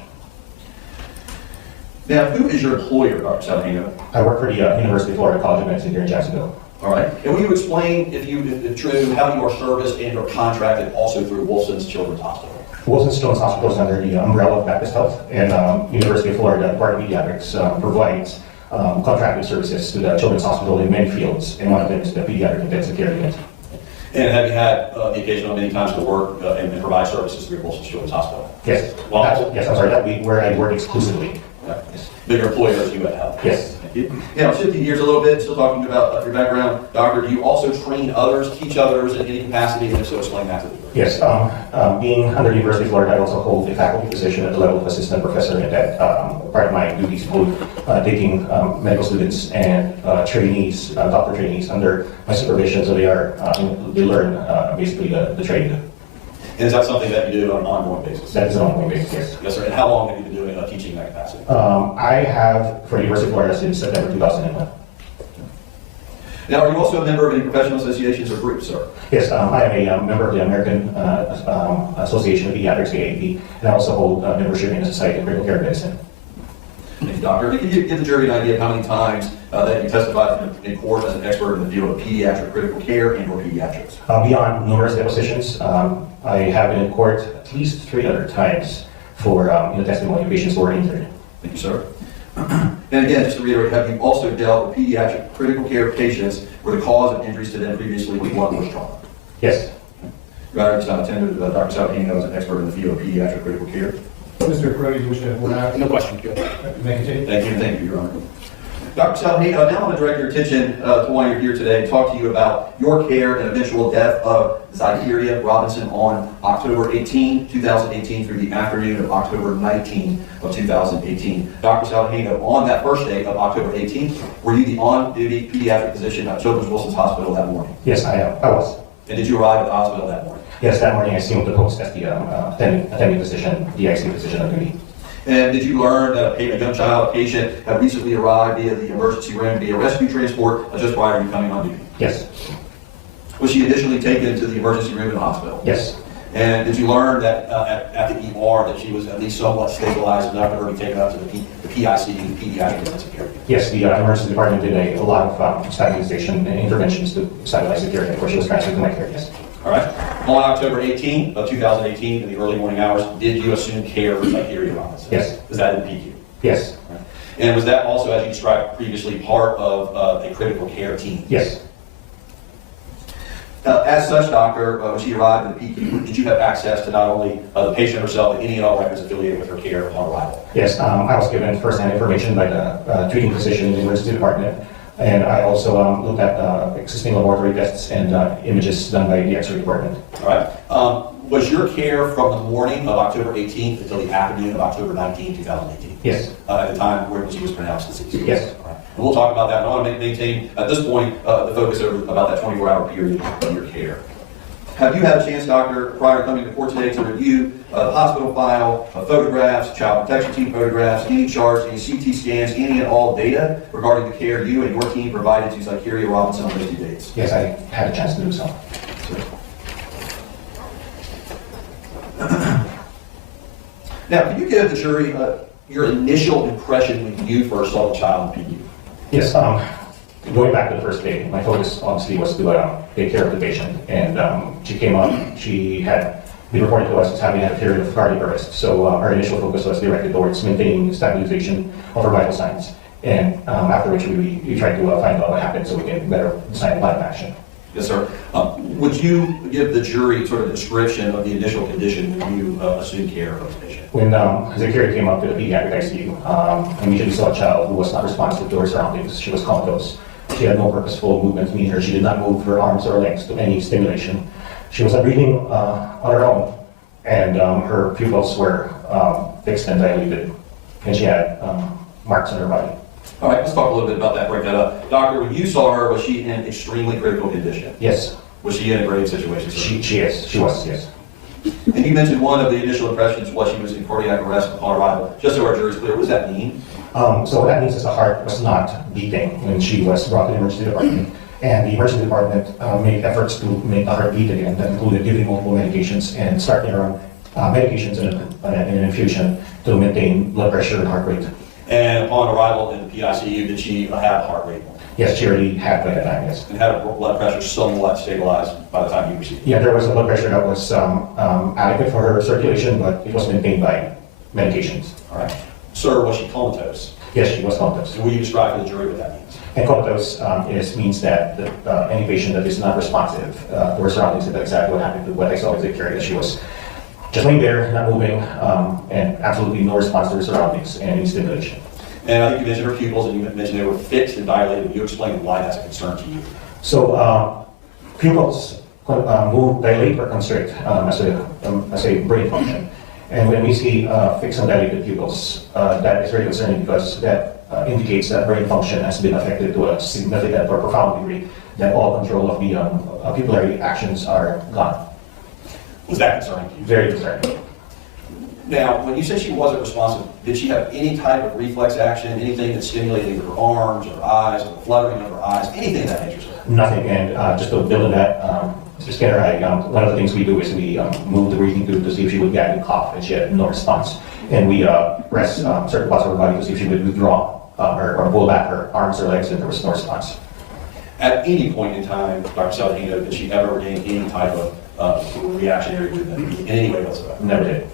Now, who is your employer, Dr. Saladino? I work for the University of Florida College of Medicine here in Jacksonville. All right. And will you explain, if true, how you are serviced and or contracted also through Wilson's Children's Hospital? Wilson's Children's Hospital is under the umbrella of Baptist Health, and University of Florida Department of Pediatrics provides contracted services to the Children's Hospital in many fields, and one of them is the pediatric intensive care unit. And have you had the occasion many times to work and provide services through Wilson's Children's Hospital? Yes. Well, Yes, I'm sorry, that we where I work exclusively. Yes. Bigger employer is UA Health. Yes. Thank you. Now, shifting gears a little bit, still talking about your background, Doctor, do you also train others, teach others in any capacity, and if so, explain that to the group? Yes, being under the University of Florida, I also hold a faculty position at the level of assistant professor, and that part of my duties include taking medical students and trainees, doctor trainees under my supervision, so they learn basically the trade. And is that something that you do on an ongoing basis? That is an ongoing basis, yes. Yes, sir. And how long have you been doing teaching in that capacity? I have for the University of Florida since September 2001. Now, are you also a member of any professional associations or groups, sir? Yes, I am a member of the American Association of Pediatrics, AAP, and I also hold membership in the Society of Critical Care Medicine. Thank you, Doctor. Can you give the jury an idea of how many times that you testified in court as an expert in the field of pediatric critical care and or pediatrics? Beyond numerous depositions, I have been in court at least 3 other times for testimony of patients who were injured. Thank you, sir. And again, just to reiterate, have you also dealt with pediatric critical care patients where the cause of injuries to them previously was one was trauma? Yes. Your Honor, just now attended Dr. Saladino as an expert in the field of pediatric critical care. Mr. Crowley, you wish to add? No question. Good. You may continue. Thank you, Your Honor. Dr. Saladino, now I'm going to direct your attention to why you're here today and talk to you about your care and eventual death of Zykerria Robinson on October 18, 2018 through the afternoon of October 19 of 2018. Dr. Saladino, on that first day of October 18th, were you the on-duty pediatric physician at Children's Wilson's Hospital that morning? Yes, I was. And did you arrive at the hospital that morning? Yes, that morning I assumed the post as the attending physician, the ICU physician on duty. And did you learn that a young child, a patient, had recently arrived via the emergency room via rescue transport just prior to becoming on duty? Yes. Was she initially taken to the emergency room in the hospital? Yes. And did you learn that at the ER that she was at least somewhat stabilized enough for her to be taken up to the PICU, the pediatric intensive care? Yes, the emergency department did a lot of stabilization and interventions to stabilize the care before she was transferred to my care, yes. All right. On October 18 of 2018, in the early morning hours, did you assume care for Zykerria Robinson? Yes. Was that in PQ? Yes. Right. And was that also, as you described previously, part of a critical care team? Yes. As such, doctor, when she arrived in the PQ, did you have access to not only the patient herself, but any and all records affiliated with her care upon arrival? Yes, I was given first-hand information by the treating physician in the emergency department, and I also looked at existing laboratory tests and images done by the X-ray department. All right. Was your care from the morning of October 18th until the afternoon of October 19, 2018? Yes. At the time where she was pronounced deceased? Yes. All right. And we'll talk about that. I want to maintain, at this point, the focus over about that 24-hour period of your care. Have you had a chance, doctor, prior to coming to court today, to review the hospital file, photographs, child protection team photographs, any charts, any CT scans, any and all data regarding the care you and your team provided to Zykerria Robinson on those due dates? Yes, I had a chance to do so. Now, can you give the jury your initial impression when you first saw the child in PU? Yes, going back to the first day, my focus obviously was to take care of the patient. And she came up, she had been reported to us as having had a period of cardiac arrest. So our initial focus was directed towards maintaining stabilization of her vital signs. And after which we tried to find out what happened so we can better decide plan of action. Yes, sir. Would you give the jury sort of a description of the initial condition when you assumed care of the patient? When Zykerria came up to the pediatric ICU, I immediately saw a child who was not responsive to her surroundings. She was comatose. She had no purposeful movement, meaning she did not move her arms or legs to any stimulation. She was breathing on her own, and her pupils were fixed and dilated, and she had marks on her body. All right, let's talk a little bit about that, break that up. Doctor, when you saw her, was she in extremely critical condition? Yes. Was she in a grave situation? She was, yes. And you mentioned one of the initial impressions was she was in cardiac arrest upon arrival. Just so our jury's clear, what does that mean? So what that means is the heart was not beating when she was brought to the emergency department. And the emergency department made efforts to make the heart beat again. That included giving multiple medications and starting her medications and an infusion to maintain blood pressure and heart rate. And upon arrival in the PICU, did she have heart rate? Yes, she already had by that time, yes. And had her blood pressure somewhat stabilized by the time you received it? Yeah, there was a blood pressure that was adequate for her circulation, but it was maintained by medications. All right. Sir, was she comatose? Yes, she was comatose. And will you describe to the jury what that means? And comatose means that any patient that is not responsive to her surroundings, that's exactly what happened to what I saw with Zykerria. She was just laying there, not moving, and absolutely no response to her surroundings and any stimulation. And I think you mentioned her pupils, and you mentioned they were fixed and dilated. Will you explain why that's a concern to you? So pupils move, dilate, or constrict as a brain function. And when we see fixed and dilated pupils, that is very concerning because that indicates that brain function has been affected to a significant or profound degree, that all control of the pupillary actions are gone. Was that concerning to you? Very concerning. Now, when you say she wasn't responsive, did she have any type of reflex action, anything that stimulated either her arms or her eyes, or the fluttering of her eyes, anything of that nature? Nothing, and just to build on that, Mr. Skinner, one of the things we do is we move the breathing tube to see if she would gag and cough, and she had no response. And we press certain parts of her body to see if she would withdraw or pull back her arms or legs, and there was no response. At any point in time, Dr. Saladino, did she ever gain any type of reactionary movement in any way whatsoever? Never did.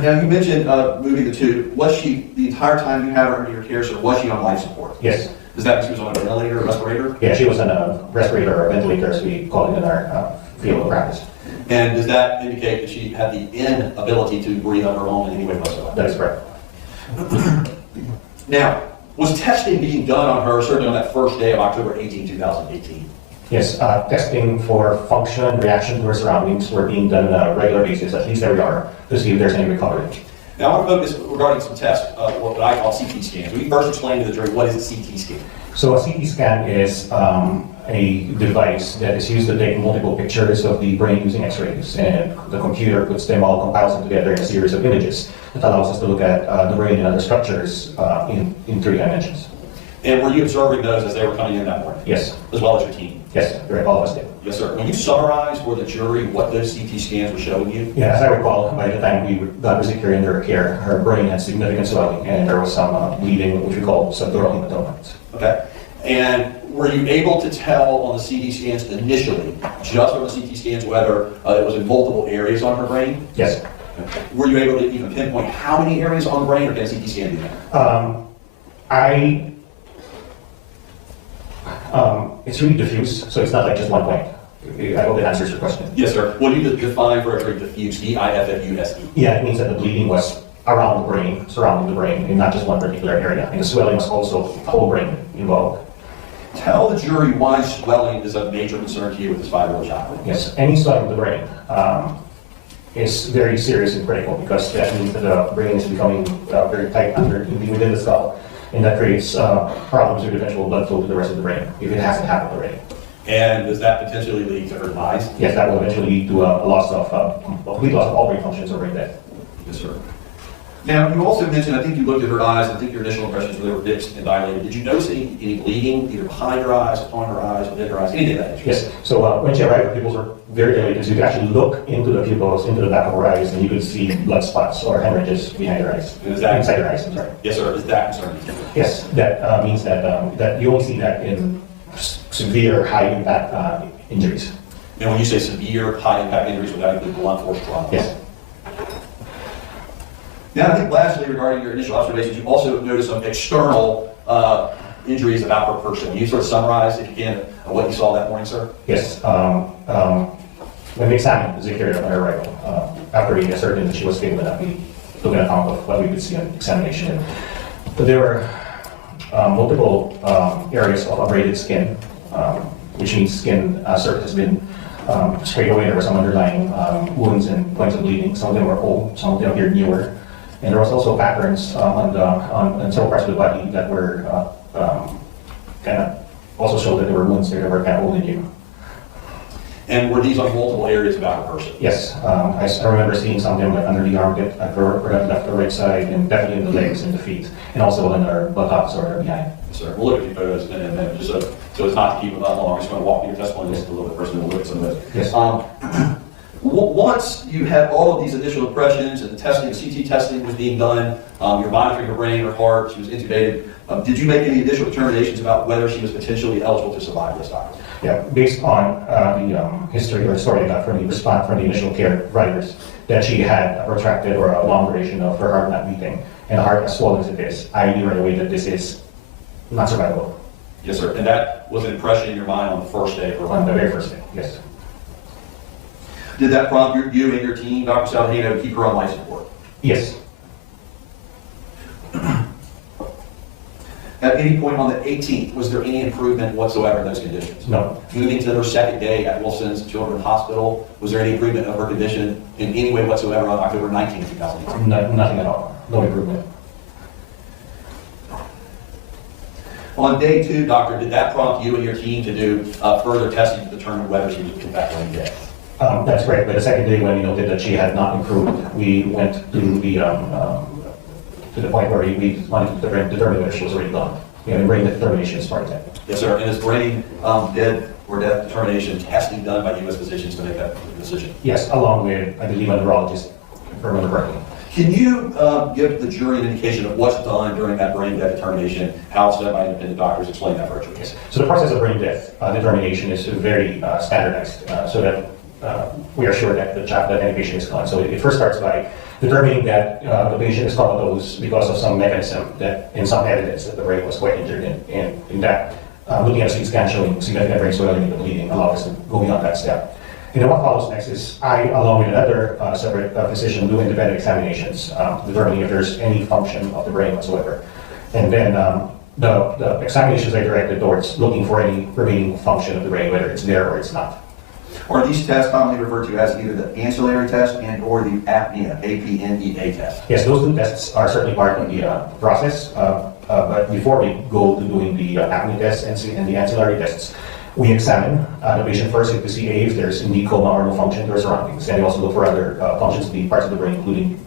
Now, you mentioned moving the tube. Was she, the entire time you had her under your care, so was she on life support? Yes. Does that mean she was on a ventilator or respirator? Yeah, she was on a respirator or ventilator, as we call it in our field of practice. And does that indicate that she had the inability to breathe on her own in any way whatsoever? That is correct. Now, was testing being done on her, certainly on that first day of October 18, 2018? Yes, testing for function and reaction to her surroundings were being done on a regular basis, at least every hour, to see if there's any recovery. Now, I want to focus regarding some tests, what I call CT scans. Will you first explain to the jury what is a CT scan? So a CT scan is a device that is used to take multiple pictures of the brain using X-rays, and the computer puts them all, compiles them together in a series of images that allows us to look at the brain and other structures in 3 dimensions. And were you observing those as they were coming in that morning? Yes. As well as your team? Yes, all of us did. Yes, sir. When you summarize for the jury what those CT scans were showing you? Yeah, as I recall, by the time we got Zykerria under her care, her brain had significant swelling, and there was some bleeding, which we call subdural hematoma. Okay. And were you able to tell on the CT scans initially, just on the CT scans, whether it was in multiple areas on her brain? Yes. Okay. Were you able to even pinpoint how many areas on the brain, or can a CT scan do that? It's really diffuse, so it's not like just one point. I hope that answers your question. Yes, sir. What do you define for a jury diffuse? D-I-F-F-U-S-E. Yeah, it means that the bleeding was around the brain, surrounding the brain, and not just one particular area. And the swelling was also the whole brain involved. Tell the jury why swelling is a major concern to you with this 5-year-old child. Yes, any swelling of the brain is very serious and critical, because that means that the brain is becoming very tight within the skull, and that creates problems with eventual blood flow to the rest of the brain if it hasn't happened already. And does that potentially lead to her demise? Yes, that will eventually lead to a complete loss of all brain functions or brain death. Yes, sir. Now, you also mentioned, I think you looked at her eyes, I think your initial impressions were they were fixed and dilated. Did you notice any bleeding, either behind her eyes, upon her eyes, within her eyes, anything of that nature? Yes, so when she arrived, her pupils were very dilated, so you could actually look into the pupils, into the back of her eyes, and you could see blood spots or hemorrhages behind her eyes. And is that inside her eyes, I'm sorry. Yes, sir. Is that concerning? Yes, that means that that you only see that in severe, high-impact injuries. And when you say severe, high-impact injuries, would that include blunt force trauma? Yes. Now, I think lastly, regarding your initial observations, you also noticed some external injuries about her person. Can you sort of summarize, if you can, what you saw that morning, sir? Yes. When we examined Zykerria on her arrival, after we ascertained that she was stable enough, we took an account of what we could see on examination. But there were multiple areas of abraded skin, which means skin surface has been scraped away. There were some underlying wounds and points of bleeding. Some of them were old, some of them appeared newer. And there was also patterns on several parts of the body that were kind of also showed that there were wounds that were kind of old and new. And were these on multiple areas about her person? Yes, I remember seeing some of them like under the armpit, at her left or right side, and definitely in the legs and the feet, and also in her buttocks or behind. Yes, sir. We'll look at the photos in a minute, just so as not to keep it that long. I'm just going to walk through your testimony just a little bit first, and we'll look at some of those. Yes. Once you had all of these initial impressions and the testing, CT testing was being done, you're monitoring her brain, her heart, she was intubated, did you make any initial determinations about whether she was potentially eligible to survive this, doctor? Yeah, based on the history or story I got from the response from the initial care writers, that she had a protracted or a long duration of her heart not beating and the heart as swollen as it is, I knew right away that this is not survivable. Yes, sir. And that was an impression in your mind on the first day of her life? On the very first day, yes. Did that prompt you and your team, Dr. Saladino, to keep her on life support? Yes. At any point on the 18th, was there any improvement whatsoever in those conditions? No. Moving to her second day at Wilson's Children's Hospital, was there any improvement of her condition in any way whatsoever on October 19, 2018? No, nothing at all. No improvement. On day 2, doctor, did that prompt you and your team to do further testing to determine whether she was in fact brain dead? That's correct. But the second day, when we noted that she had not improved, we went to the point where we wanted to determine whether she was already gone. Brain determination is part of that. Yes, sir. And is brain dead or death determination testing done by U.S. physicians to make that decision? Yes, along with, I believe, a neurologist confirming the brain. Can you give the jury an indication of what's done during that brain death determination, how it's done by independent doctors? Explain that virtually. Yes. So the process of brain death determination is very standardized, so that we are sure that any patient is gone. So it first starts by determining that the patient is comatose because of some mechanism that, in some evidence, that the brain was quite injured in. In that, looking at a CT scan showing significant brain swelling and bleeding allows us to go beyond that step. And then what follows next is I, along with another separate physician, do independent examinations, determining if there's any function of the brain whatsoever. And then the examinations are directed towards looking for any remaining function of the brain, whether it's there or it's not. Are these tests commonly referred to as either the ancillary test and or the apnea, APNEA test? Yes, those two tests are certainly part of the process. But before we go to doing the apnea test and the ancillary tests, we examine the patient first to see if there's indeed coma or no function to their surroundings. And we also look for other functions of the parts of the brain, including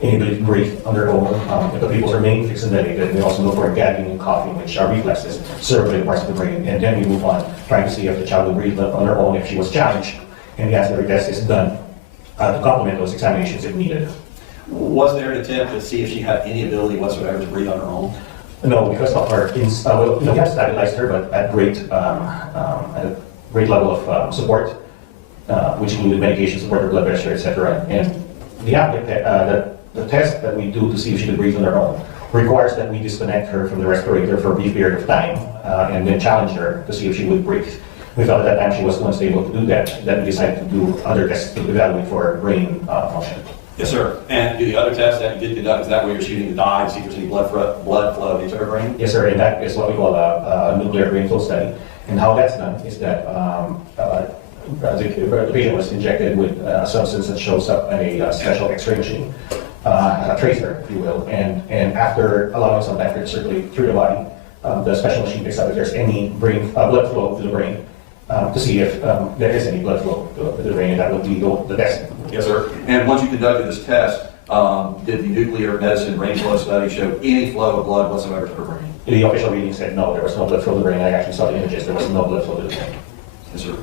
inability to breathe under coma. If the pupils remain fixed and dilated, we also look for gagging and coughing, which are reflexes served by the parts of the brain. And then we move on, trying to see if the child will breathe on her own if she was challenged. And the ancillary test is done to complement those examinations if needed. Was there an attempt to see if she had any ability whatsoever to breathe on her own? No, because of her, we have stabilized her, but at great level of support, which included medication support, her blood pressure, etc. And the test that we do to see if she can breathe on her own requires that we disconnect her from the respirator for a brief period of time and then challenge her to see if she would breathe. We felt at that time she was once able to do that, then we decided to do other tests to evaluate for brain function. Yes, sir. And do the other tests that you did conduct, is that where you're shooting the dye to see if there's any blood flow into her brain? Yes, sir. And that is what we call a nuclear brain flow study. And how that's done is that the patient was injected with a substance that shows up in a special X-ray machine, a tracer, if you will. And after allowing some time for it to circulate through the body, the special machine picks up if there's any blood flow to the brain to see if there is any blood flow to the brain, and that would be the testing. Yes, sir. And once you conducted this test, did the nuclear medicine brain flow study show any flow of blood whatsoever to her brain? The official reading said no, there was no blood flow to the brain. I actually saw the images, there was no blood flow to the brain. Yes, sir.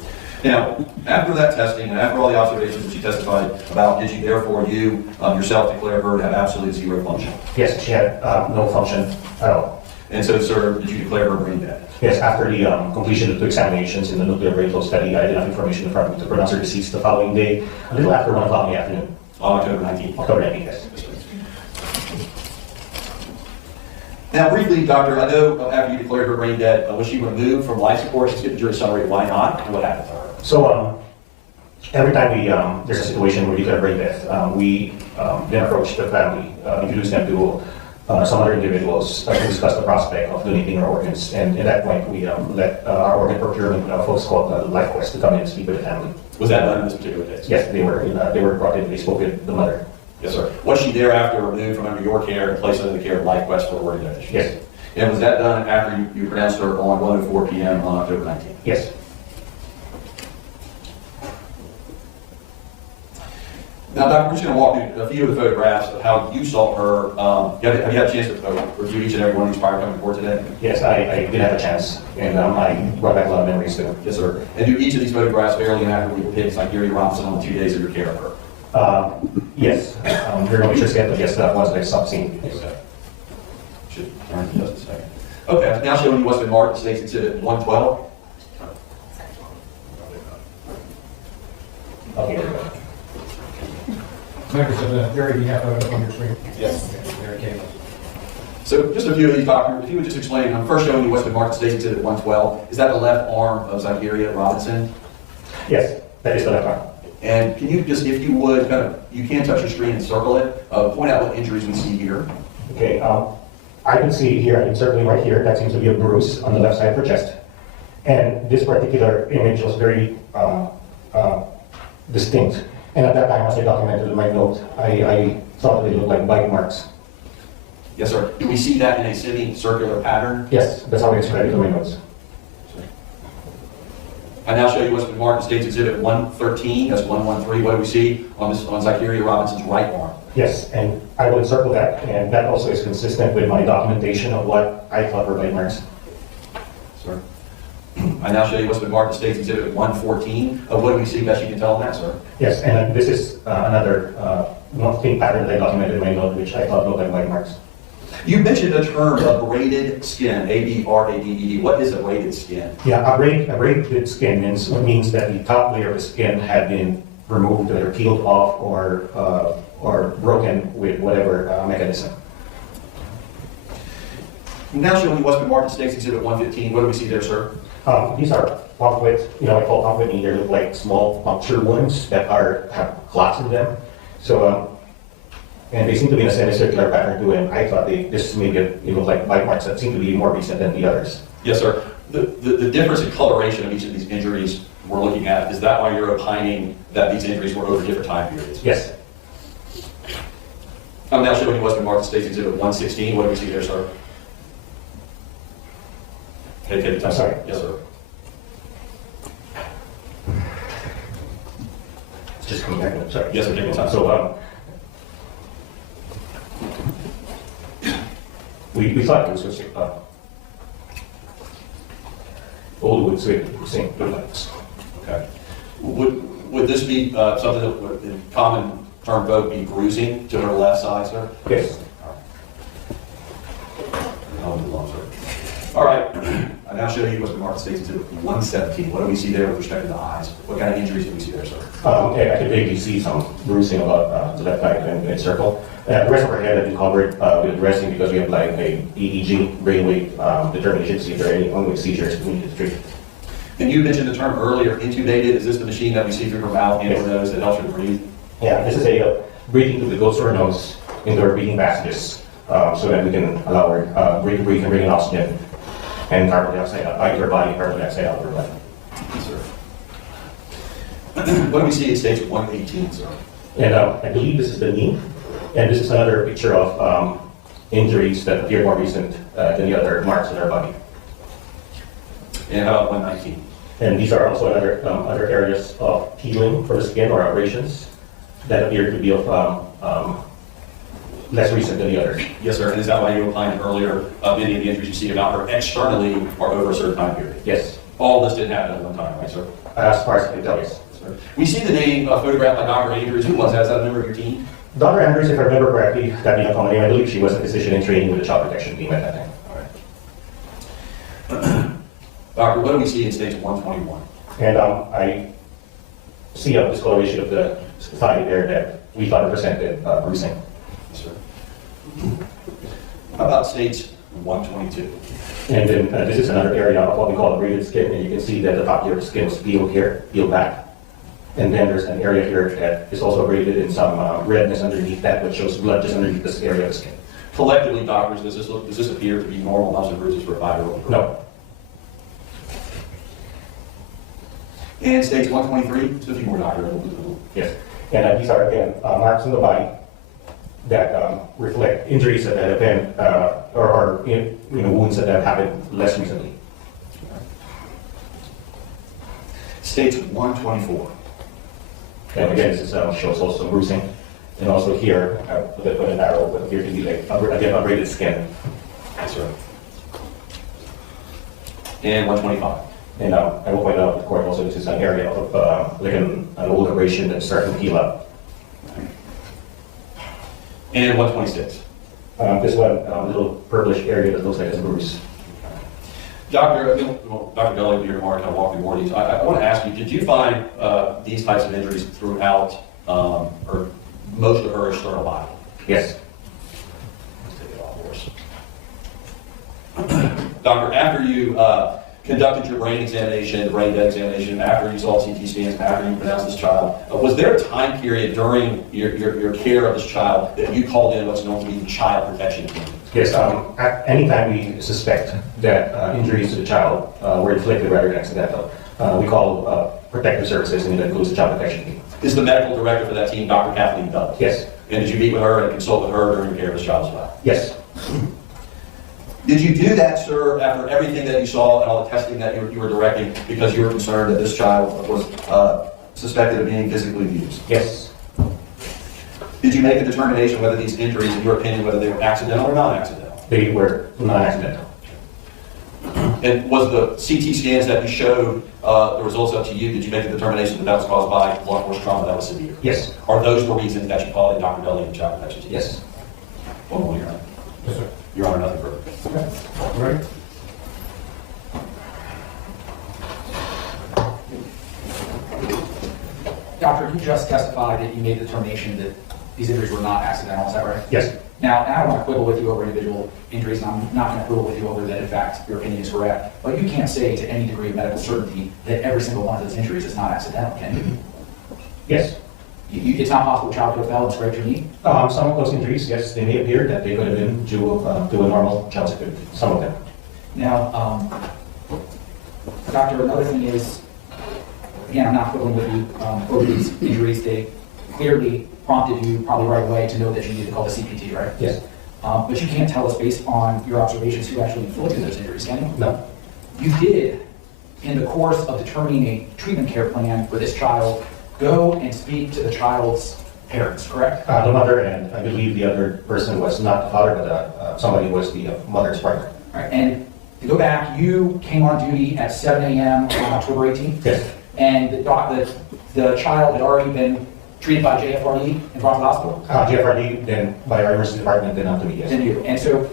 Now, after that testing and after all the observations that she testified about, did you therefore yourself declare her to have absolute zero function? Yes, she had no function at all. And so, sir, did you declare her brain dead? Yes, after the completion of the examinations in the nuclear brain flow study, I had enough information in front of me to pronounce her deceased the following day, a little after 1 o'clock in the afternoon. On October 19th? October 19th, yes. Now, briefly, doctor, I know after you declared her brain dead, was she removed from life support? Let's get the jury summary of why not and what happened to her. So, every time there's a situation where we declare brain death, we then approach the family, introduce them to some other individuals to discuss the prospect of donating our organs. And at that point, we let our organ procurement folks called LifeQuest to come in and speak with the family. Was that done in this particular case? Yes, they were brought in, they spoke with the mother. Yes, sir. Was she thereafter removed from under your care and placed under the care of LifeQuest for organ donation? Yes. And was that done after you pronounced her on 1:04 p.m. on October 19th? Yes. Now, Doctor, we're just going to walk through a few of the photographs of how you saw her. Have you had a chance to review each and every one of these prior coming to court today? Yes, I did have a chance, and I brought back a lot of memories too. Yes, sir. And do each of these photographs fairly and accurately depict Zykerria Robinson on the 2 days of your care of her? Yes, very much just but yes, that was a sub-scene. Yes. Should turn in just a second. Okay, now showing you what's been marked in State's Exhibit 112. Okay, there we go. Members of the jury, we have on your screen. Yes. There it came. So just a few of these, Doctor. If you would just explain, I'm first showing you what's been marked in State's Exhibit 112. Is that the left arm of Zykerria Robinson? Yes, that is the left arm. And can you just, if you would, you can touch your screen and circle it, point out what injuries we see here. Okay, I can see here, and certainly right here, that seems to be a bruise on the left side of her chest. And this particular image was very distinct. And at that time, as I documented in my note, I thought they looked like bite marks. Yes, sir. Do we see that in a semicircular pattern? Yes, that's how I described it in my notes. I now show you what's been marked in State's Exhibit 113, that's 113. What do we see on Zykerria Robinson's right arm? Yes, and I will encircle that, and that also is consistent with my documentation of what I thought were bite marks. Sir. I now show you what's been marked in State's Exhibit 114. What do we see best you can tell on that, sir? Yes, and this is another one thing pattern that I documented in my note, which I thought looked like bite marks. You mentioned the term abraded skin, A-B-R-A-D-E-D. What is abraded skin? Yeah, abraded skin means that the top layer of the skin had been removed, either peeled off or broken with whatever mechanism. Now showing you what's been marked in State's Exhibit 115. What do we see there, sir? These are punctuate, I call punctuate, meaning they look like small puncture wounds that have clots in them. So, and they seem to be in a semicircular pattern too, and I thought this made it look like bite marks that seem to be more recent than the others. Yes, sir. The difference in coloration of each of these injuries we're looking at, is that why you're opining that these injuries were over different time periods? Yes. I'm now showing you what's been marked in State's Exhibit 116. What do we see there, sir? Okay, take the time. I'm sorry. Yes, sir. It's just coming back. Sorry. Yes, sir. Take your time. So, we thought it was just old wood sink lights. Okay. Would this be something that would, in common term vote, be bruising to her left side, sir? Yes. I'll move on, sir. All right. I now show you what's been marked in State's Exhibit 117. What do we see there with respect to the eyes? What kind of injuries do we see there, sir? Okay, I can vaguely see some bruising about the left eye and circle. The rest of our head has been covered with dressing because we have like a EEG, brainwave determination to see if there are any ongoing seizures we need to treat. And you mentioned the term earlier, intubated. Is this the machine that we see through her mouth and her nose that helps her to breathe? Yeah, this is a breathing through the goes through her nose into her breathing passages so that we can allow her breathe and bring in oxygen and carbon dioxide out to her body, carbon dioxide out of her body. Yes, sir. What do we see in Stage 118, sir? And I believe this is the knee, and this is another picture of injuries that appear more recent than the other marks in our body. And how about 119? And these are also other areas of peeling for the skin or abrasions that appear to be of less recent than the others. Yes, sir. And is that why you outlined earlier many of the injuries you see about her externally are over a certain time period? Yes. All this didn't happen at one time, right, sir? As far as I can tell, yes. We see the name photographed by Dr. Andrews. Who was that? Is that a member of your team? Dr. Andrews, if I remember correctly, that being a common name, I believe she was a physician in training with the child protection team at that time. All right. Doctor, what do we see in Stage 121? And I see a discoloration of the thigh there that we thought represented bruising. Yes, sir. How about Stage 122? And then this is another area of what we call abraded skin, and you can see that the top layer of the skin is peeled here, peeled back. And then there's an area here that is also abraded in some redness underneath that, which shows blood just underneath this area of the skin. Collectively, doctors, does this appear to be normal amounts of bruises for a 5-year-old? No. And Stage 123, just a few more, doctor. Yes. And these are, again, marks on the body that reflect injuries that have been, or wounds that have happened less recently. Stage 124. And again, this is, shows also bruising. And also here, with an arrow, what appears to be like, again, abraded skin. That's right. And 125. And I will point out, of course, also this is an area of like an old abrasion that's starting to heal up. And 126. This one, a little purplish area that looks like it's a bruise. Dr. Deli will be here tomorrow to kind of walk through more of these. I want to ask you, did you find these types of injuries throughout, or most of her external body? Yes. Let's take it off for us. Doctor, after you conducted your brain examination, the brain dead examination, after you saw CT scans, after you pronounced this child, was there a time period during your care of this child that you called in what's known to be the child protection team? Yes, at any time we suspect that injuries to the child were inflicted rather than accidental, we call protective services, and that includes the child protection team. Is the medical director for that team Dr. Kathleen Bell? Yes. And did you meet with her and consult with her during your care of this child as well? Yes. Did you do that, sir, after everything that you saw and all the testing that you were directing because you were concerned that this child was suspected of being physically abused? Yes. Did you make a determination whether these injuries, in your opinion, whether they were accidental or non-accidental? They were non-accidental. And was the CT scans that you showed the results up to you, did you make the determination that that was caused by blunt force trauma that was severe? Yes. Are those the reasons that you called in Dr. Deli and the child protection team? Yes. One more, Your Honor. Yes, sir. Your Honor, nothing further. Okay. All right. Doctor, you just testified that you made the determination that these injuries were not accidental, is that right? Yes. Now, and I don't want to quibble with you over individual injuries, and I'm not going to quibble with you over that, in fact, your opinion is correct. But you can't say to any degree of medical certainty that every single one of those injuries is not accidental, can you? Yes. It's not possible a child could have fell and scraped your knee? Some of those injuries, yes, they may appear that they could have been due to a normal child's activity. Some of them. Now, Doctor, another thing is, again, I'm not quibbling with you over these injuries. They clearly prompted you probably right away to know that you need to call the CPT, right? Yes. But you can't tell us based on your observations who actually inflicted those injuries, can you? No. You did, in the course of determining a treatment care plan for this child, go and speak to the child's parents, correct? The mother, and I believe the other person was not the father, but somebody was the mother's partner. All right. And to go back, you came on duty at 7 a.m. on October 18th? Yes. And the child had already been treated by JFRD and brought to the hospital? JFRD, then by our emergency department, then after me, yes. Then you. And so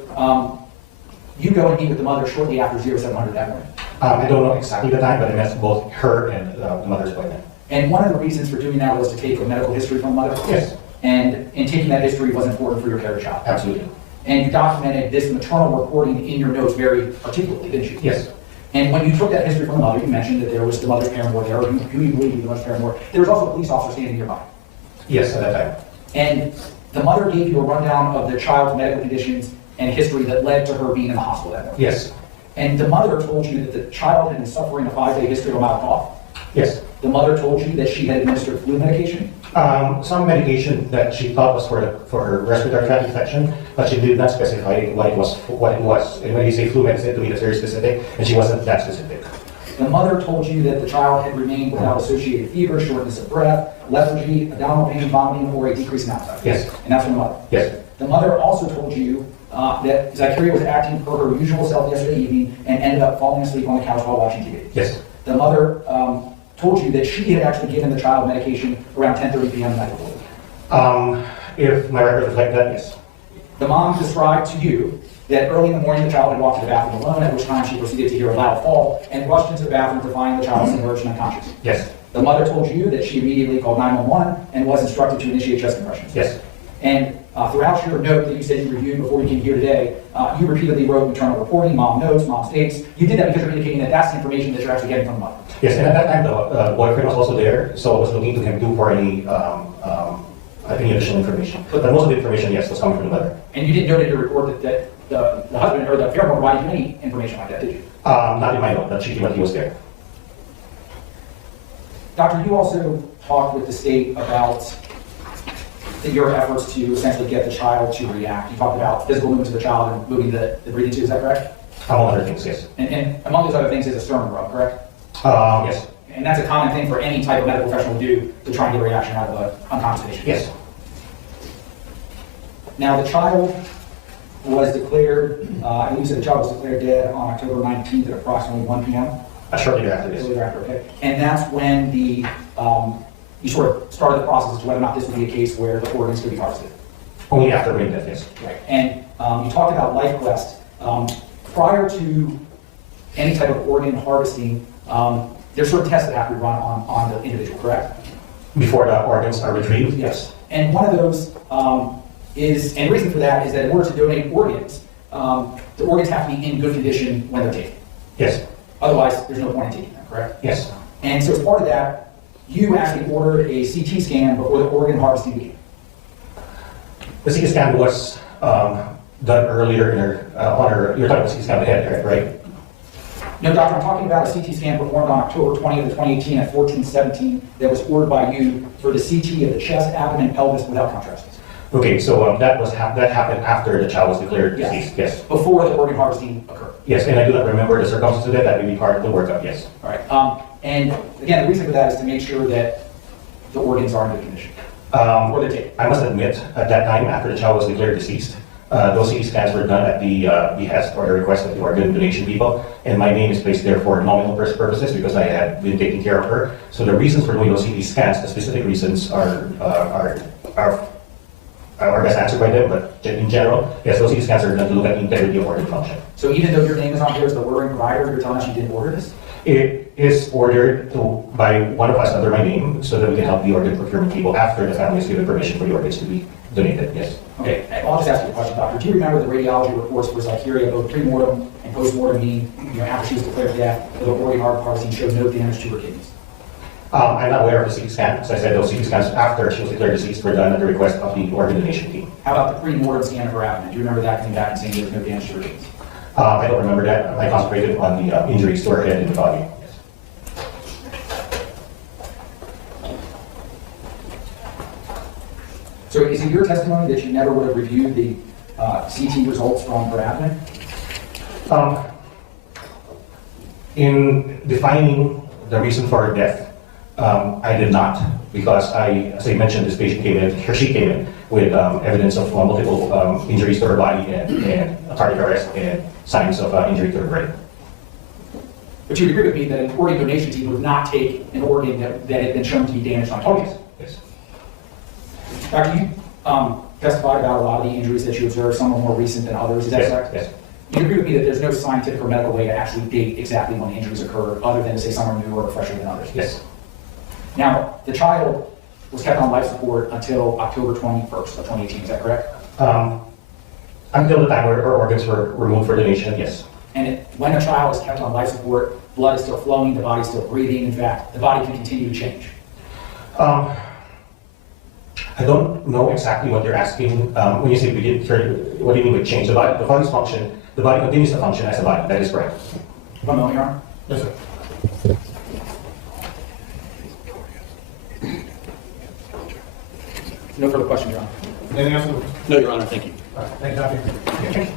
you go and meet with the mother shortly after 0700 that morning. I don't know exactly the time, but I met both her and the mother's appointment. And one of the reasons for doing that was to take a medical history from the mother? Yes. And in taking that history was important for your care of the child? Absolutely. And you documented this maternal reporting in your notes very articulately, didn't you? Yes. And when you took that history from the mother, you mentioned that there was the mother's paramour there, or who you believe to be the mother's paramour. There was also a police officer standing nearby. Yes, at that time. And the mother gave you a rundown of the child's medical conditions and history that led to her being in the hospital that morning. Yes. And the mother told you that the child had been suffering a 5-day history of a mild cough. Yes. The mother told you that she had administered flu medication. Some medication that she thought was for her respiratory tract infection, but she did not specify what it was. And when you say flu medicine, to me that's very specific, and she wasn't that specific. The mother told you that the child had remained without associated fever, shortness of breath, lethargy, abdominal pain, vomiting, or a decrease in appetite. Yes. And that's from the mother. Yes. The mother also told you that Zykerria was acting per her usual self yesterday evening and ended up falling asleep on the couch while watching TV. Yes. The mother told you that she had actually given the child medication around 10:30 p.m. the night before. If my records reflect that, yes. The mom described to you that early in the morning the child had walked to the bathroom alone, at which time she proceeded to hear a loud fall and rushed into the bathroom to find the child submerged and unconscious. Yes. The mother told you that she immediately called 911 and was instructed to initiate chest compressions. Yes. And throughout your note that you said you reviewed before you came here today, you repeatedly wrote maternal reporting, mom notes, mom states. You did that because you're indicating that that's the information that you're actually getting from the mother. Yes, and at that time the boyfriend was also there, so I was looking to him too for any additional information. But most of the information, yes, was coming from the mother. And you didn't note in your report that the husband or the parent provided you any information like that, did you? Not in my note, but he was there. Doctor, you also talked with the state about your efforts to essentially get the child to react. You talked about physical movement to the child and moving the breathing tube, is that correct? Among other things, yes. And among those other things is a sternum rub, correct? Yes. And that's a common thing for any type of medical professional to do to try and get a reaction out of an unconscious patient. Yes. Now, the child was declared, I believe you said the child was declared dead on October 19th at approximately 1 p.m. Shortly thereafter, yes. Shortly thereafter, okay. And that's when the, you sort of started the process as to whether or not this would be a case where the organs could be harvested. Only after brain death, yes. Right. And you talked about life quest. Prior to any type of organ harvesting, there's sort of tests that have to be run on the individual, correct? Before the organs are retrieved? Yes. And one of those is, and the reason for that is that in order to donate organs, the organs have to be in good condition when they're taken. Yes. Otherwise, there's no point in taking them, correct? Yes. And so as part of that, you actually ordered a CT scan before the organ harvesting began. The CT scan was done earlier in her, you're talking about CT scan of the head, right? No, doctor, I'm talking about a CT scan performed on October 20th of 2018 at 14:17 that was ordered by you for the CT of the chest, abdomen, pelvis without contrast. Okay, so that happened after the child was declared deceased, yes. Before the organ harvesting occurred. Yes, and I do not remember the circumstances of that. That may be part of the workup, yes. All right. And again, the reason for that is to make sure that the organs are in good condition. Or they're taken. I must admit, at that time, after the child was declared deceased, those CT scans were done at the behest or the request of the organ donation people, and my name is placed there for nominal purposes because I had been taking care of her. So the reasons for doing those CT scans, the specific reasons are best answered by them, but in general, yes, those CT scans are done to look at the integrity of organ function. So even though your name is on here as the ordering provider, you're telling us you didn't order this? It is ordered by one of us under my name so that we can help the organ procurement people after the family has given permission for the organs to be donated, yes. Okay, I'll just ask you a question, doctor. Do you remember the radiology reports for Zykerria, both pre-mortem and post-mortem, meaning, after she was declared dead, the organ harvesting showed no damage to her kidneys? I'm not aware of the CT scan. As I said, those CT scans after she was declared deceased were done at the request of the organ donation team. How about the pre-mortem scan of her abdomen? Do you remember that coming back and saying there was no damage to her kidneys? I don't remember that. I concentrated on the injuries to her head and the body. Yes. So is it your testimony that you never would have reviewed the CT results from her abdomen? In defining the reason for her death, I did not, because as I mentioned, this patient came in, she came in with evidence of multiple injuries to her body and cardiac arrest and signs of injury to her brain. But you would agree with me that an organ donation team would not take an organ that had been shown to be damaged on target? Yes. Doctor, you testified about a lot of the injuries that you observed, some are more recent than others, is that correct? Yes. You agree with me that there's no scientific or medical way to actually date exactly when the injuries occurred, other than to say some are newer or fresher than others? Yes. Now, the child was kept on life support until October 21st of 2018, is that correct? Until the time where her organs were removed for donation, yes. And when a child is kept on life support, blood is still flowing, the body is still breathing. In fact, the body can continue to change. I don't know exactly what you're asking. When you say begin, what do you mean with change? The body's function, the body continues to function as a body. That is correct. 1 moment, Your Honor. Yes, sir. No further questions, Your Honor. Anything else? No, Your Honor, thank you. All right, thank you, Doctor.